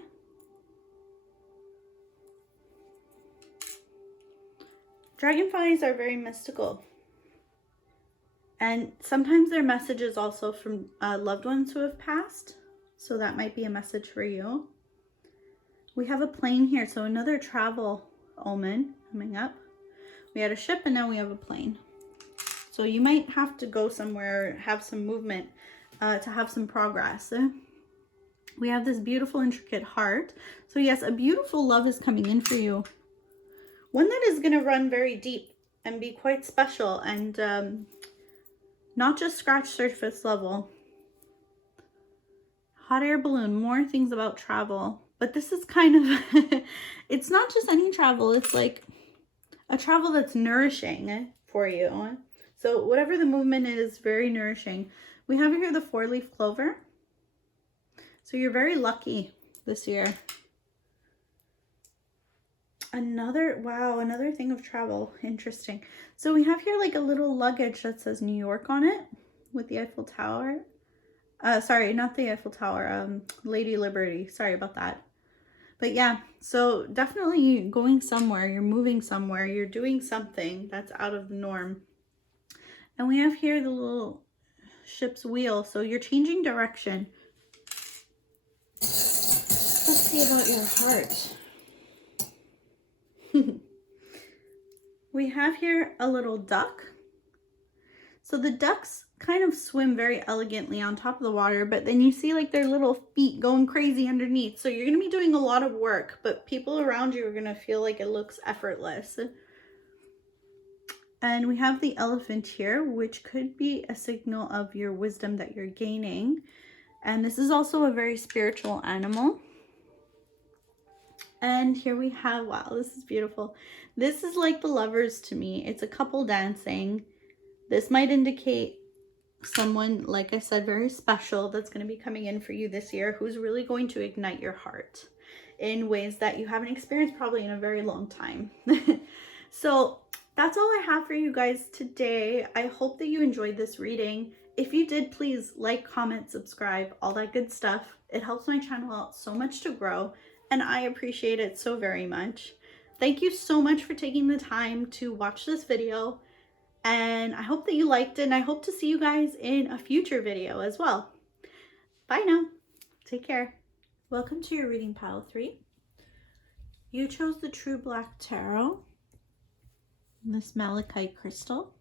Dragonflies are very mystical. And sometimes their message is also from loved ones who have passed. So that might be a message for you. We have a plane here, so another travel omen coming up. We had a ship and now we have a plane. So you might have to go somewhere, have some movement to have some progress. We have this beautiful, intricate heart. So yes, a beautiful love is coming in for you. One that is going to run very deep and be quite special, and not just scratch surface level. Hot air balloon, more things about travel. But this is kind of, it's not just any travel. It's like a travel that's nourishing for you. So whatever the movement is, very nourishing. We have here the 4-leaf clover. So you're very lucky this year. Another thing of travel. Interesting. So we have here like a little luggage that says New York on it with the Eiffel Tower. Sorry, not the Eiffel Tower. Lady Liberty. Sorry about that. But yeah, so definitely going somewhere, you're moving somewhere, you're doing something that's out of the norm. And we have here the little ship's wheel, so you're changing direction. Let's see about your heart. We have here a little duck. So the ducks kind of swim very elegantly on top of the water, but then you see like their little feet going crazy underneath. So you're going to be doing a lot of work, but people around you are going to feel like it looks effortless. And we have the elephant here, which could be a signal of your wisdom that you're gaining. And this is also a very spiritual animal. And here we have, wow, this is beautiful. This is like the lovers to me. It's a couple dancing. This might indicate someone, like I said, very special that's going to be coming in for you this year, who's really going to ignite your heart in ways that you haven't experienced probably in a very long time. So that's all I have for you guys today. I hope that you enjoyed this reading. If you did, please like, comment, subscribe, all that good stuff. It helps my channel out so much to grow, and I appreciate it so very much. Thank you so much for taking the time to watch this video. And I hope that you liked it, and I hope to see you guys in a future video as well. Bye now. Take care. Welcome to your reading pile 3. You chose the True Black Tarot, this Malachite crystal,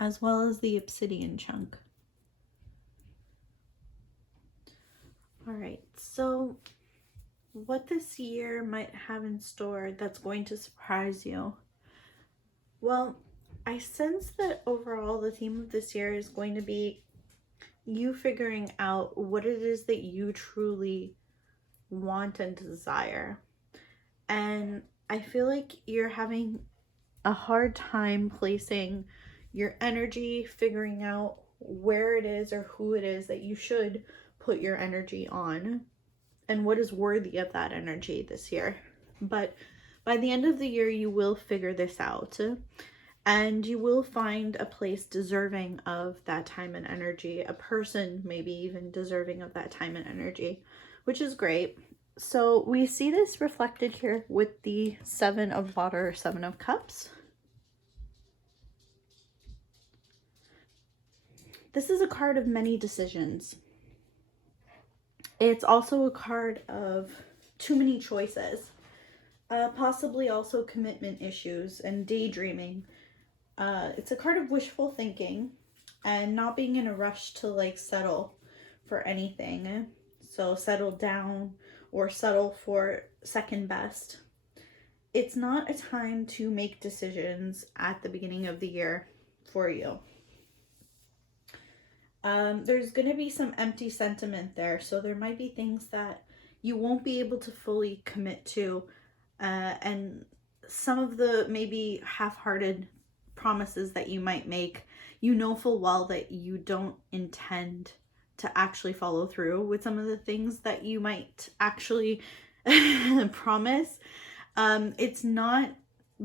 as well as the Obsidian chunk. All right, so what this year might have in store that's going to surprise you? Well, I sense that overall the theme of this year is going to be you figuring out what it is that you truly want and desire. And I feel like you're having a hard time placing your energy, figuring out where it is or who it is that you should put your energy on and what is worthy of that energy this year. But by the end of the year, you will figure this out, and you will find a place deserving of that time and energy, a person maybe even deserving of that time and energy, which is great. So we see this reflected here with the 7 of water, 7 of cups. This is a card of many decisions. It's also a card of too many choices. Possibly also commitment issues and daydreaming. It's a card of wishful thinking and not being in a rush to like settle for anything. So settle down or settle for second best. It's not a time to make decisions at the beginning of the year for you. There's going to be some empty sentiment there. So there might be things that you won't be able to fully commit to. And some of the maybe half-hearted promises that you might make, you know full well that you don't intend to actually follow through with some of the things that you might actually promise. It's not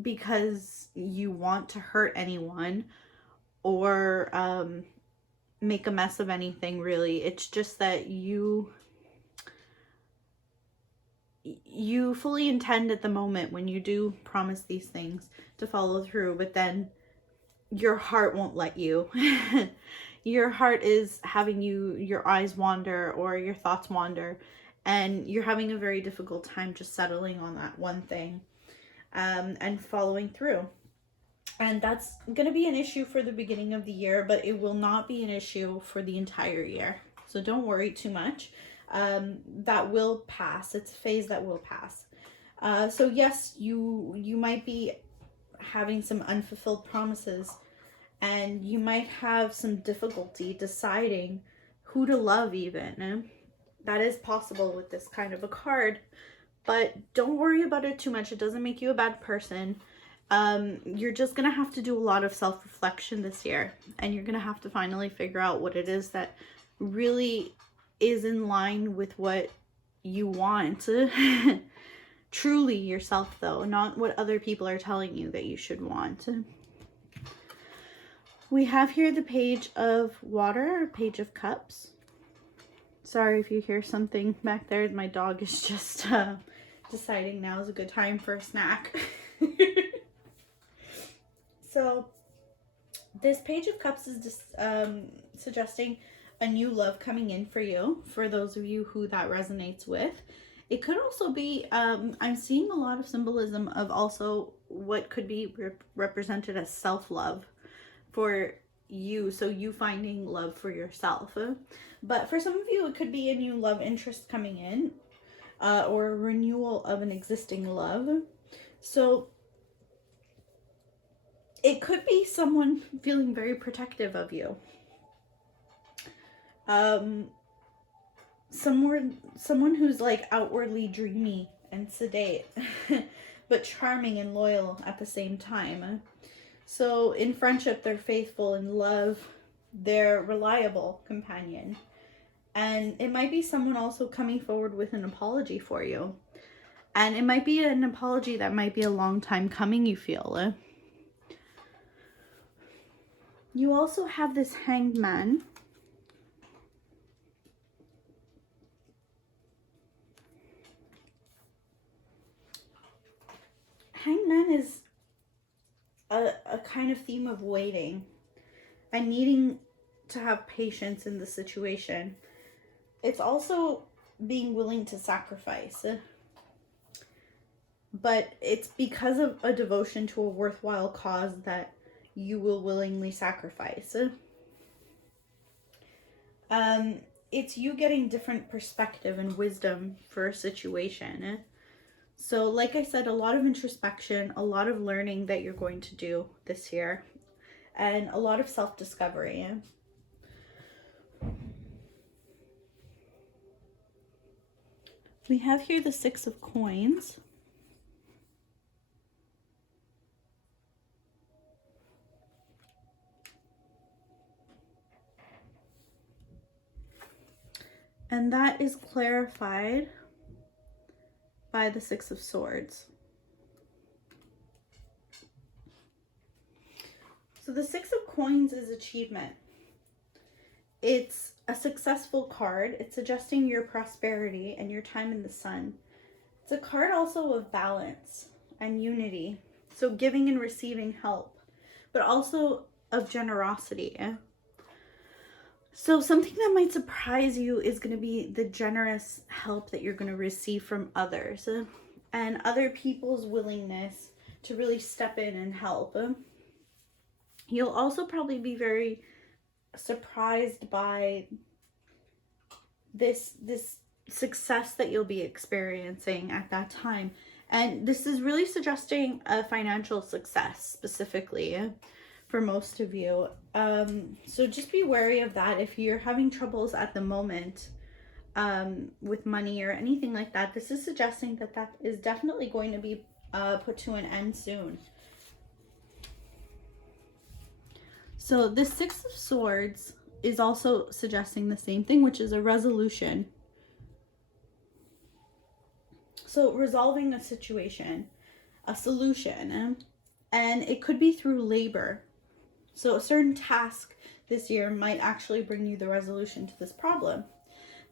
because you want to hurt anyone or make a mess of anything, really. It's just that you fully intend at the moment when you do promise these things to follow through, but then your heart won't let you. Your heart is having your eyes wander or your thoughts wander, and you're having a very difficult time just settling on that one thing and following through. And that's going to be an issue for the beginning of the year, but it will not be an issue for the entire year. So don't worry too much. That will pass. It's a phase that will pass. So yes, you might be having some unfulfilled promises, and you might have some difficulty deciding who to love even. That is possible with this kind of a card, but don't worry about it too much. It doesn't make you a bad person. You're just gonna have to do a lot of self-reflection this year, and you're gonna have to finally figure out what it is that really is in line with what you want. Truly yourself though, not what other people are telling you that you should want. We have here the Page of Water, or Page of Cups. Sorry if you hear something back there. My dog is just deciding now is a good time for a snack. So this Page of Cups is just suggesting a new love coming in for you, for those of you who that resonates with. It could also be, I'm seeing a lot of symbolism of also what could be represented as self-love for you. So you finding love for yourself. But for some of you, it could be a new love interest coming in, or a renewal of an existing love. So it could be someone feeling very protective of you. Someone who's like outwardly dreamy and sedate, but charming and loyal at the same time. So in friendship, they're faithful. In love, they're reliable companion. And it might be someone also coming forward with an apology for you. And it might be an apology that might be a long time coming, you feel. You also have this Hanged Man. Hanged Man is a kind of theme of waiting and needing to have patience in the situation. It's also being willing to sacrifice, but it's because of a devotion to a worthwhile cause that you will willingly sacrifice. It's you getting different perspective and wisdom for a situation. So like I said, a lot of introspection, a lot of learning that you're going to do this year, and a lot of self-discovery. We have here the Six of Coins. And that is clarified by the Six of Swords. So the Six of Coins is achievement. It's a successful card. It's suggesting your prosperity and your time in the sun. It's a card also of balance and unity. So giving and receiving help, but also of generosity. So something that might surprise you is going to be the generous help that you're going to receive from others and other people's willingness to really step in and help. You'll also probably be very surprised by this success that you'll be experiencing at that time. And this is really suggesting a financial success specifically for most of you. So just be wary of that. If you're having troubles at the moment with money or anything like that, this is suggesting that that is definitely going to be put to an end soon. So this Six of Swords is also suggesting the same thing, which is a resolution. So resolving a situation, a solution, and it could be through labor. So a certain task this year might actually bring you the resolution to this problem.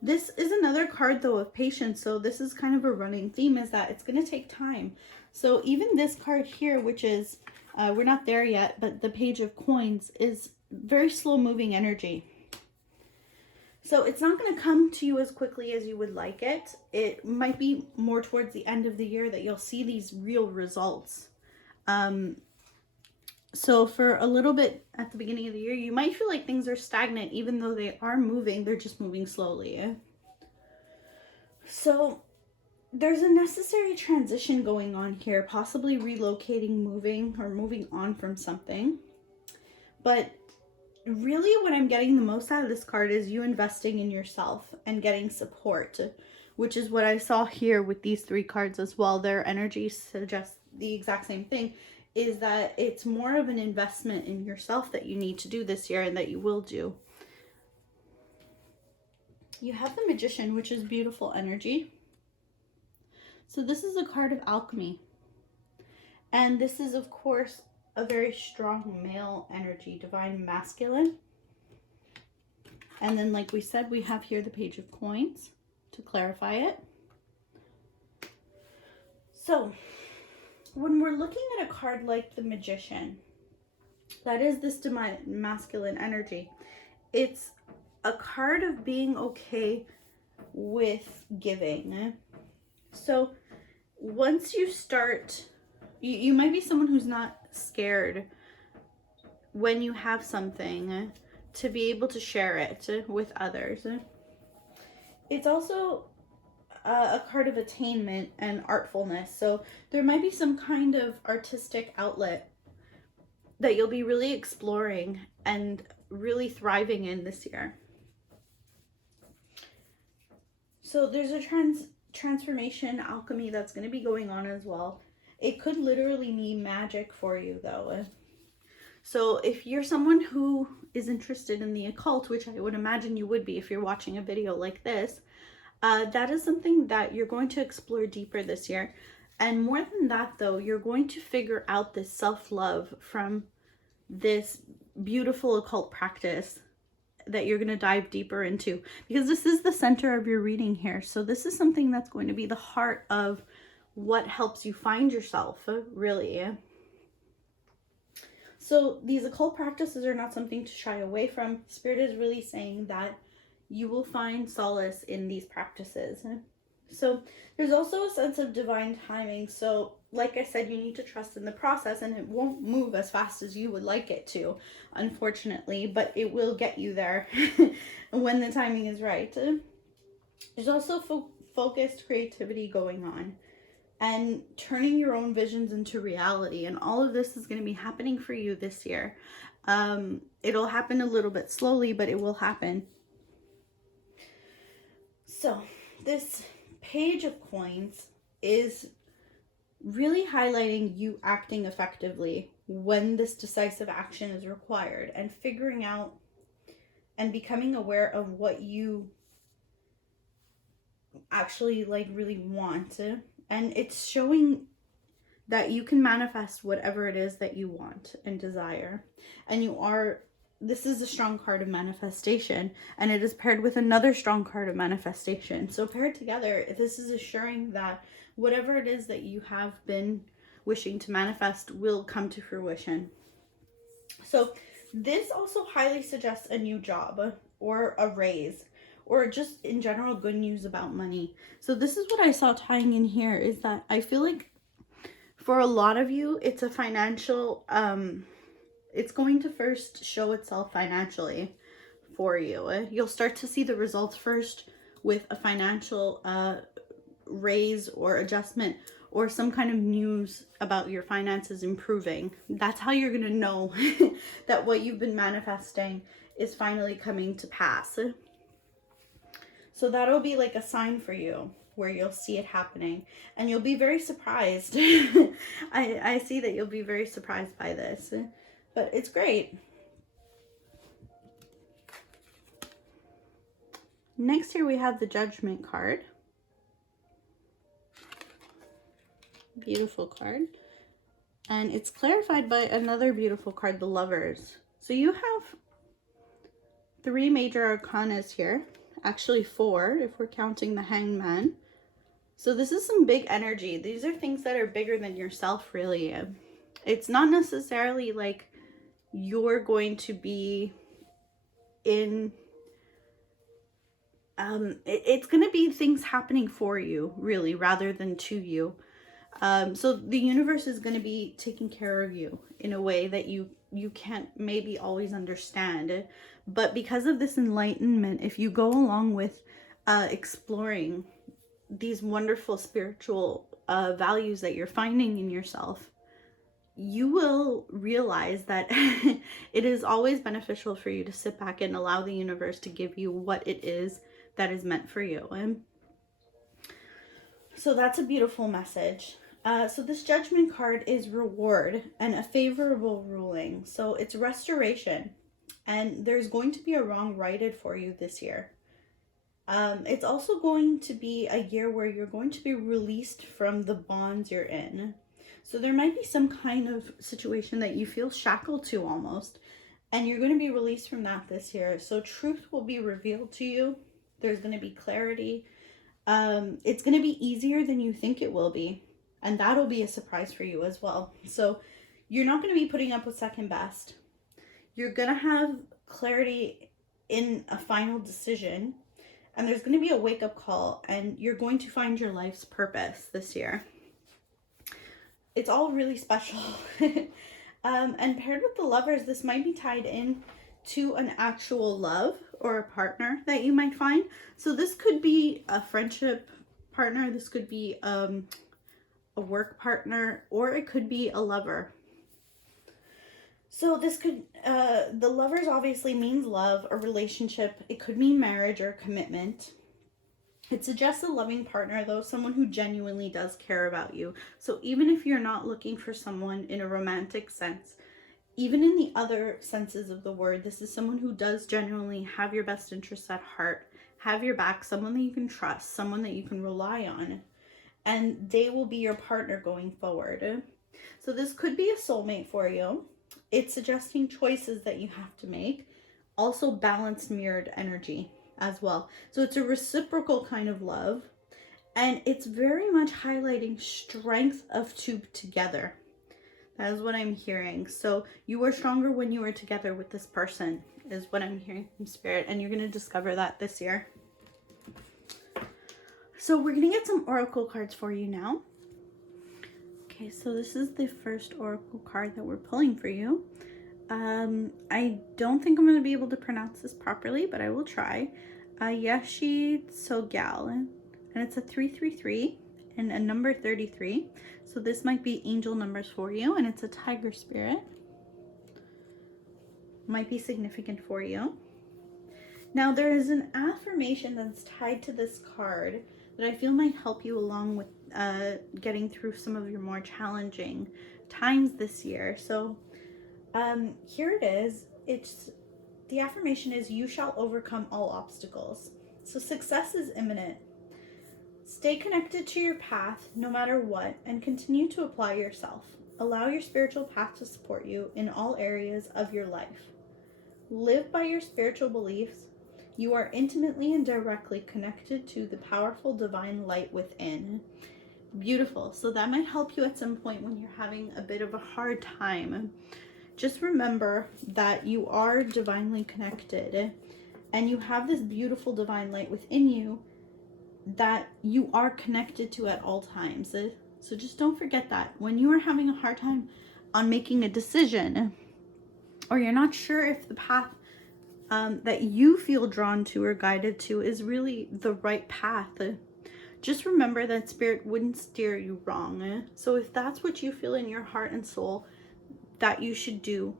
This is another card though of patience. So this is kind of a running theme, is that it's going to take time. So even this card here, which is, we're not there yet, but the Page of Coins is very slow moving energy. So it's not going to come to you as quickly as you would like it. It might be more towards the end of the year that you'll see these real results. So for a little bit at the beginning of the year, you might feel like things are stagnant, even though they are moving, they're just moving slowly. So there's a necessary transition going on here, possibly relocating, moving, or moving on from something. But really what I'm getting the most out of this card is you investing in yourself and getting support, which is what I saw here with these three cards as well. Their energy suggests the exact same thing, is that it's more of an investment in yourself that you need to do this year and that you will do. You have the Magician, which is beautiful energy. So this is a card of alchemy. And this is, of course, a very strong male energy, divine masculine. And then, like we said, we have here the Page of Coins to clarify it. So when we're looking at a card like the Magician, that is this divine masculine energy. It's a card of being okay with giving. So once you start, you might be someone who's not scared when you have something to be able to share it with others. It's also a card of attainment and artfulness. So there might be some kind of artistic outlet that you'll be really exploring and really thriving in this year. So there's a transformation alchemy that's going to be going on as well. It could literally mean magic for you though. So if you're someone who is interested in the occult, which I would imagine you would be if you're watching a video like this, that is something that you're going to explore deeper this year. And more than that though, you're going to figure out this self-love from this beautiful occult practice that you're going to dive deeper into, because this is the center of your reading here. So this is something that's going to be the heart of what helps you find yourself, really. So these occult practices are not something to shy away from. Spirit is really saying that you will find solace in these practices. So there's also a sense of divine timing. So like I said, you need to trust in the process, and it won't move as fast as you would like it to, unfortunately, but it will get you there when the timing is right. There's also focused creativity going on and turning your own visions into reality. And all of this is going to be happening for you this year. It'll happen a little bit slowly, but it will happen. So this Page of Coins is really highlighting you acting effectively when this decisive action is required, and figuring out and becoming aware of what you actually like really want. And it's showing that you can manifest whatever it is that you want and desire. And this is a strong card of manifestation, and it is paired with another strong card of manifestation. So paired together, this is assuring that whatever it is that you have been wishing to manifest will come to fruition. So this also highly suggests a new job or a raise, or just in general good news about money. So this is what I saw tying in here, is that I feel like for a lot of you, it's a financial, it's going to first show itself financially for you. You'll start to see the results first with a financial raise or adjustment, or some kind of news about your finances improving. That's how you're going to know that what you've been manifesting is finally coming to pass. So that'll be like a sign for you where you'll see it happening, and you'll be very surprised. I see that you'll be very surprised by this, but it's great. Next here we have the Judgment card. Beautiful card. And it's clarified by another beautiful card, the Lovers. So you have 3 major arcanas here. Actually 4 if we're counting the Hanged Man. So this is some big energy. These are things that are bigger than yourself, really. It's not necessarily like you're going to be in... it's going to be things happening for you, really, rather than to you. So the universe is going to be taking care of you in a way that you can't maybe always understand. But because of this enlightenment, if you go along with exploring these wonderful spiritual values that you're finding in yourself, you will realize that it is always beneficial for you to sit back and allow the universe to give you what it is that is meant for you. And so that's a beautiful message. So this Judgment card is reward and a favorable ruling. So it's restoration, and there's going to be a wrong righted for you this year. It's also going to be a year where you're going to be released from the bonds you're in. So there might be some kind of situation that you feel shackled to almost. And you're going to be released from that this year. So truth will be revealed to you. There's going to be clarity. It's going to be easier than you think it will be. And that'll be a surprise for you as well. So you're not going to be putting up with second best. You're going to have clarity in a final decision. And there's going to be a wake-up call. And you're going to find your life's purpose this year. It's all really special. And paired with the Lovers, this might be tied in to an actual love or a partner that you might find. So this could be a friendship partner. This could be a work partner, or it could be a lover. So this could, the Lovers obviously means love, a relationship. It could mean marriage or commitment. It suggests a loving partner, though, someone who genuinely does care about you. So even if you're not looking for someone in a romantic sense, even in the other senses of the word, this is someone who does genuinely have your best interests at heart, have your back, someone that you can trust, someone that you can rely on, and they will be your partner going forward. So this could be a soulmate for you. It's suggesting choices that you have to make, also balanced mirrored energy as well. So it's a reciprocal kind of love, and it's very much highlighting strength of two together. That is what I'm hearing. So you are stronger when you are together with this person, is what I'm hearing from Spirit, and you're going to discover that this year. So we're going to get some oracle cards for you now. Okay, so this is the first oracle card that we're pulling for you. I don't think I'm going to be able to pronounce this properly, but I will try. Yashi Sogal, and it's a 333 and a number 33. So this might be angel numbers for you, and it's a tiger spirit. Might be significant for you. Now there is an affirmation that's tied to this card that I feel might help you along with getting through some of your more challenging times this year. So here it is. The affirmation is, you shall overcome all obstacles. So success is imminent. Stay connected to your path no matter what, and continue to apply yourself. Allow your spiritual path to support you in all areas of your life. Live by your spiritual beliefs. You are intimately and directly connected to the powerful divine light within. Beautiful. So that might help you at some point when you're having a bit of a hard time. Just remember that you are divinely connected, and you have this beautiful divine light within you that you are connected to at all times. So just don't forget that. When you are having a hard time on making a decision, or you're not sure if the path that you feel drawn to or guided to is really the right path, just remember that Spirit wouldn't steer you wrong. So if that's what you feel in your heart and soul that you should do,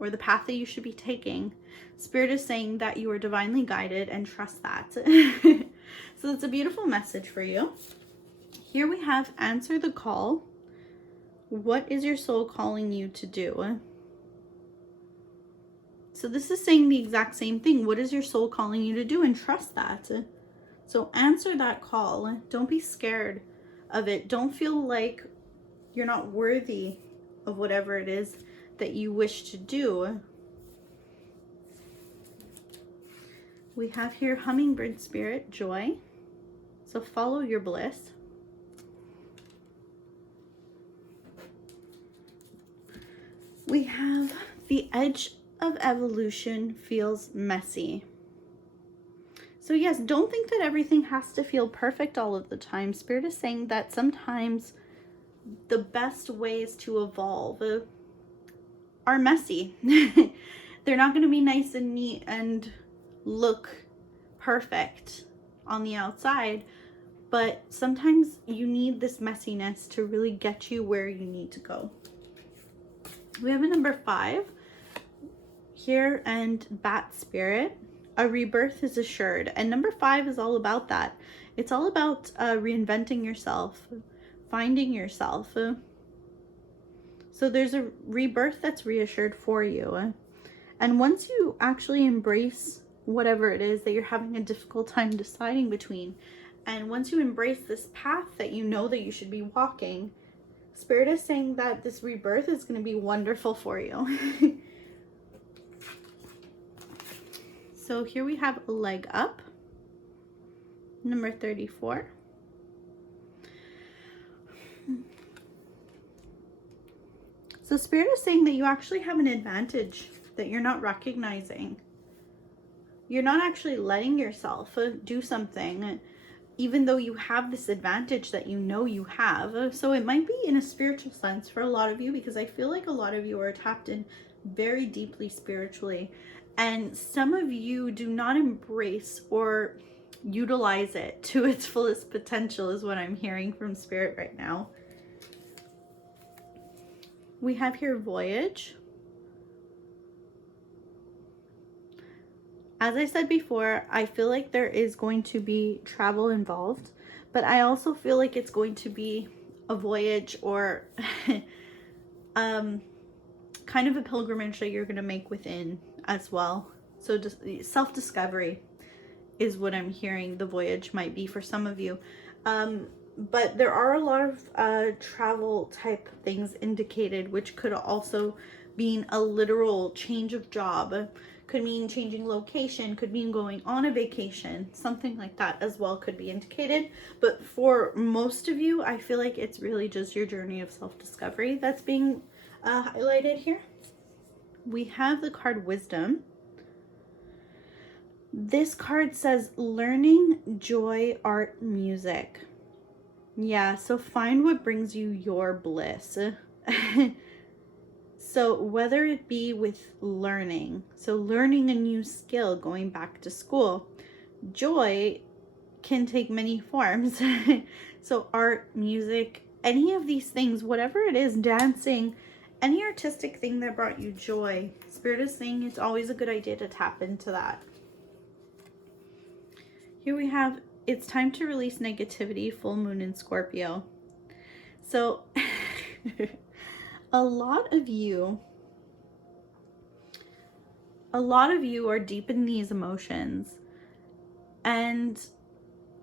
or the path that you should be taking, Spirit is saying that you are divinely guided, and trust that. So it's a beautiful message for you. Here we have answer the call. What is your soul calling you to do? So this is saying the exact same thing. What is your soul calling you to do? And trust that. So answer that call. Don't be scared of it. Don't feel like you're not worthy of whatever it is that you wish to do. We have here hummingbird spirit, joy. So follow your bliss. We have the edge of evolution feels messy. So yes, don't think that everything has to feel perfect all of the time. Spirit is saying that sometimes the best ways to evolve are messy. They're not going to be nice and neat and look perfect on the outside, but sometimes you need this messiness to really get you where you need to go. We have a number 5 here, and bat spirit. A rebirth is assured, and number 5 is all about that. It's all about reinventing yourself, finding yourself. So there's a rebirth that's reassured for you. And once you actually embrace whatever it is that you're having a difficult time deciding between, and once you embrace this path that you know that you should be walking, Spirit is saying that this rebirth is going to be wonderful for you. So here we have a leg up, number 34. So Spirit is saying that you actually have an advantage that you're not recognizing. You're not actually letting yourself do something, even though you have this advantage that you know you have. So it might be in a spiritual sense for a lot of you, because I feel like a lot of you are tapped in very deeply spiritually. And some of you do not embrace or utilize it to its fullest potential, is what I'm hearing from Spirit right now. We have here voyage. As I said before, I feel like there is going to be travel involved, but I also feel like it's going to be a voyage or kind of a pilgrimage that you're going to make within as well. So just self-discovery is what I'm hearing the voyage might be for some of you. But there are a lot of travel type things indicated, which could also mean a literal change of job, could mean changing location, could mean going on a vacation, something like that as well could be indicated. But for most of you, I feel like it's really just your journey of self-discovery that's being highlighted here. We have the card Wisdom. This card says learning, joy, art, music. Yeah, so find what brings you your bliss. So whether it be with learning, so learning a new skill, going back to school, joy can take many forms. So art, music, any of these things, whatever it is, dancing, any artistic thing that brought you joy, Spirit is saying it's always a good idea to tap into that. Here we have, it's time to release negativity, full moon in Scorpio. So a lot of you are deep in these emotions, and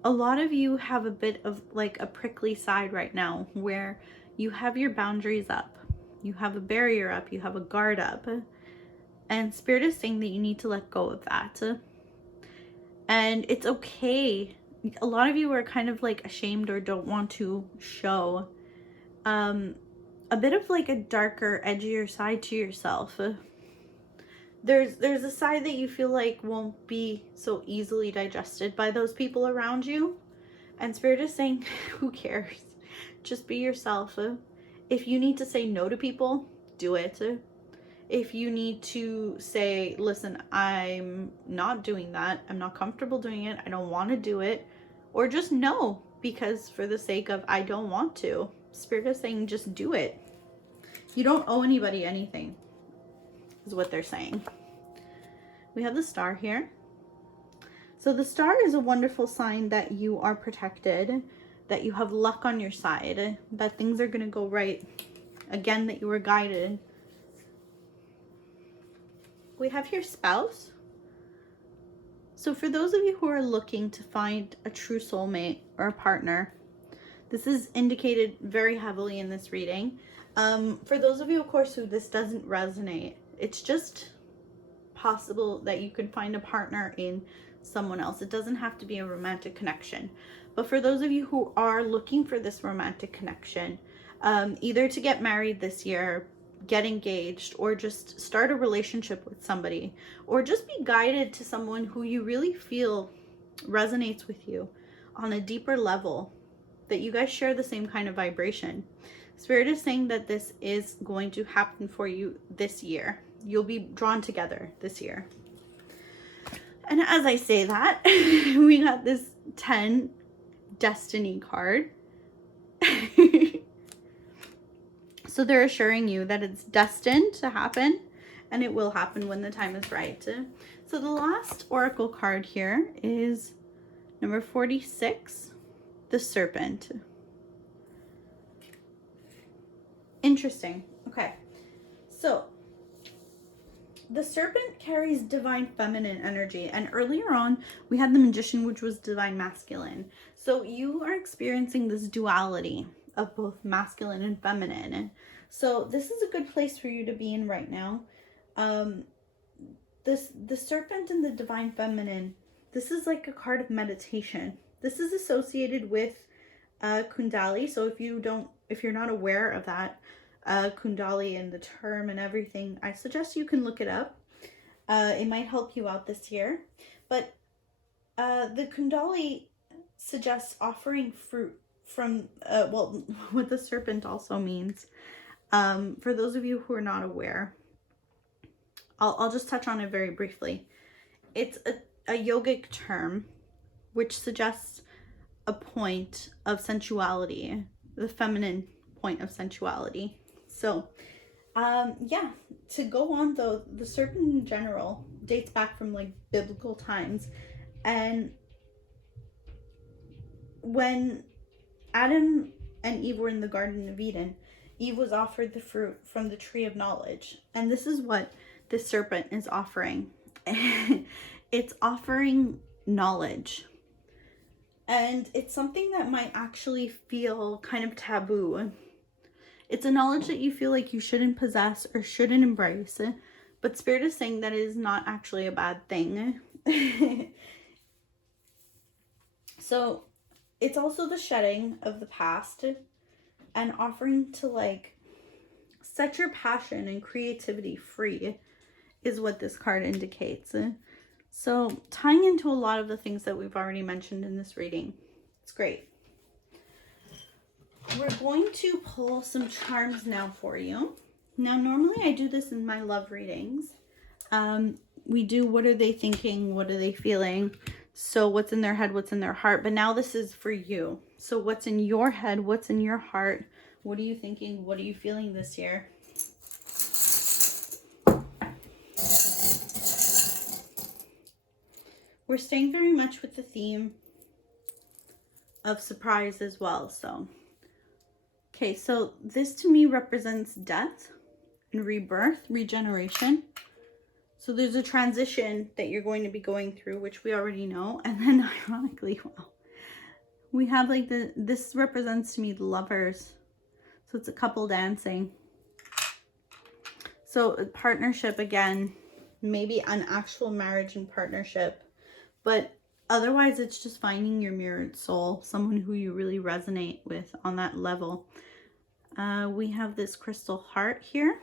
a lot of you have a bit of like a prickly side right now where you have your boundaries up, you have a barrier up, you have a guard up, and Spirit is saying that you need to let go of that. And it's okay. A lot of you are kind of like ashamed or don't want to show a bit of like a darker, edgier side to yourself. There's a side that you feel like won't be so easily digested by those people around you. And Spirit is saying, who cares? Just be yourself. If you need to say no to people, do it. If you need to say, listen, I'm not doing that, I'm not comfortable doing it, I don't want to do it, or just no, because for the sake of I don't want to, Spirit is saying just do it. You don't owe anybody anything, is what they're saying. We have the Star here. So the Star is a wonderful sign that you are protected, that you have luck on your side, that things are going to go right, again, that you were guided. We have your Spouse. So for those of you who are looking to find a true soulmate or a partner, this is indicated very heavily in this reading. For those of you, of course, who this doesn't resonate, it's just possible that you can find a partner in someone else. It doesn't have to be a romantic connection. But for those of you who are looking for this romantic connection, either to get married this year, get engaged, or just start a relationship with somebody, or just be guided to someone who you really feel resonates with you on a deeper level, that you guys share the same kind of vibration. Spirit is saying that this is going to happen for you this year. You'll be drawn together this year. And as I say that, we got this 10 Destiny card. So they're assuring you that it's destined to happen, and it will happen when the time is right. So the last oracle card here is number 46, the Serpent. Interesting. Okay. So the Serpent carries divine feminine energy, and earlier on we had the Magician, which was divine masculine. So you are experiencing this duality of both masculine and feminine. So this is a good place for you to be in right now. The the serpent and the divine feminine, this is like a card of meditation. This is associated with Kundali. So if you're not aware of that, Kundali and the term and everything, I suggest you can look it up. It might help you out this year. But the Kundali suggests offering fruit from, well, what the serpent also means. For those of you who are not aware, I'll just touch on it very briefly. It's a yogic term which suggests a point of sensuality, the feminine point of sensuality. So, yeah, to go on though, the serpent in general dates back from like biblical times. And when Adam and Eve were in the Garden of Eden, Eve was offered the fruit from the tree of knowledge. And this is what the serpent is offering. It's offering knowledge. And it's something that might actually feel kind of taboo. It's a knowledge that you feel like you shouldn't possess or shouldn't embrace. But Spirit is saying that it is not actually a bad thing. So it's also the shedding of the past and offering to like set your passion and creativity free is what this card indicates. So tying into a lot of the things that we've already mentioned in this reading. It's great. We're going to pull some charms now for you. Now, normally I do this in my love readings. We do what are they thinking? What are they feeling? So what's in their head? What's in their heart? But now this is for you. So what's in your head? What's in your heart? What are you thinking? What are you feeling this year? We're staying very much with the theme of surprise as well. So, okay, so this to me represents death and rebirth, regeneration. So there's a transition that you're going to be going through, which we already know. And then ironically, well, we have like this represents to me the lovers. So it's a couple dancing. So a partnership again, maybe an actual marriage and partnership. But otherwise, it's just finding your mirrored soul, someone who you really resonate with on that level. We have this crystal heart here.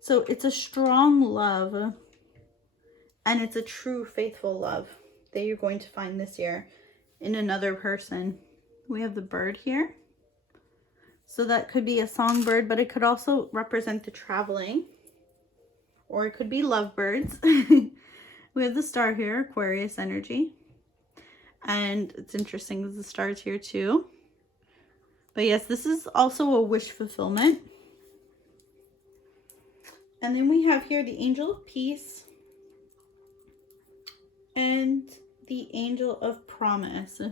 So it's a strong love, and it's a true faithful love that you're going to find this year in another person. We have the bird here. So that could be a songbird, but it could also represent the traveling, or it could be lovebirds. We have the star here, Aquarius energy. And it's interesting that the star's here too. But yes, this is also a wish fulfillment. And then we have here the angel of peace and the angel of promise.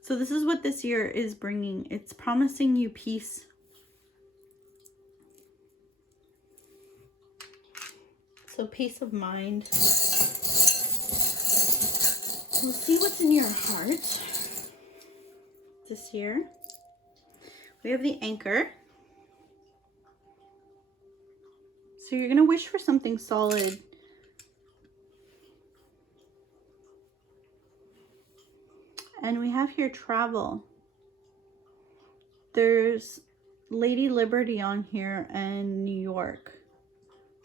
So this is what this year is bringing. It's promising you peace. So peace of mind. We'll see what's in your heart this year. We have the anchor. So you're going to wish for something solid. And we have here travel. There's Lady Liberty on here and New York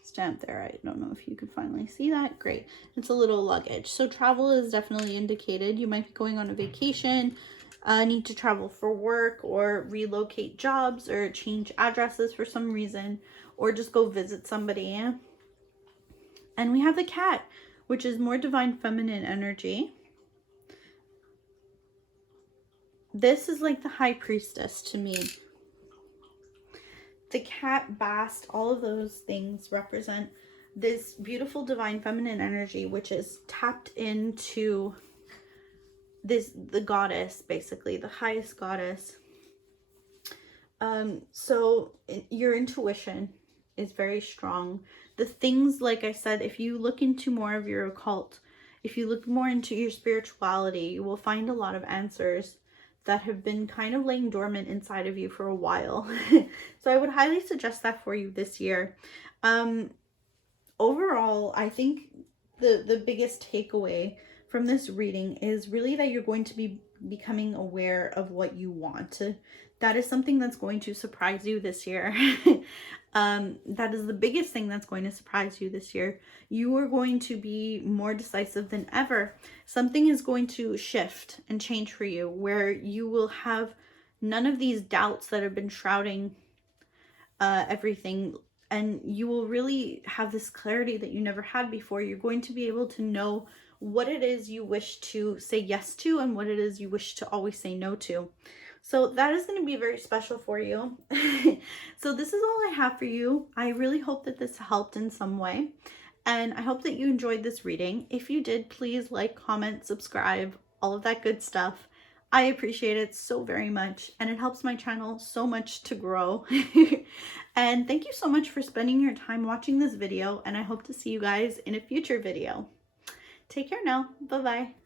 stamp there. I don't know if you can finally see that. Great. It's a little luggage. So travel is definitely indicated. You might be going on a vacation, need to travel for work or relocate jobs or change addresses for some reason, or just go visit somebody. And we have the cat, which is more divine feminine energy. This is like the high priestess to me. The cat, bast, all of those things represent this beautiful divine feminine energy, which is tapped into the goddess, basically the highest goddess. So your intuition is very strong. The things, like I said, if you look into more of your occult, if you look more into your spirituality, you will find a lot of answers that have been kind of laying dormant inside of you for a while. So I would highly suggest that for you this year. overall, I think the biggest takeaway from this reading is really that you're going to be becoming aware of what you want. That is something that's going to surprise you this year. That is the biggest thing that's going to surprise you this year. You are going to be more decisive than ever. Something is going to shift and change for you, where you will have none of these doubts that have been shrouding everything, and you will really have this clarity that you never had before. You're going to be able to know what it is you wish to say yes to and what it is you wish to always say no to. So that is going to be very special for you. So this is all I have for you. I really hope that this helped in some way, and I hope that you enjoyed this reading. If you did, please like, comment, subscribe, all of that good stuff. I appreciate it so very much, and it helps my channel so much to grow. And thank you so much for spending your time watching this video, and I hope to see you guys in a future video. Take care now. Bye-bye.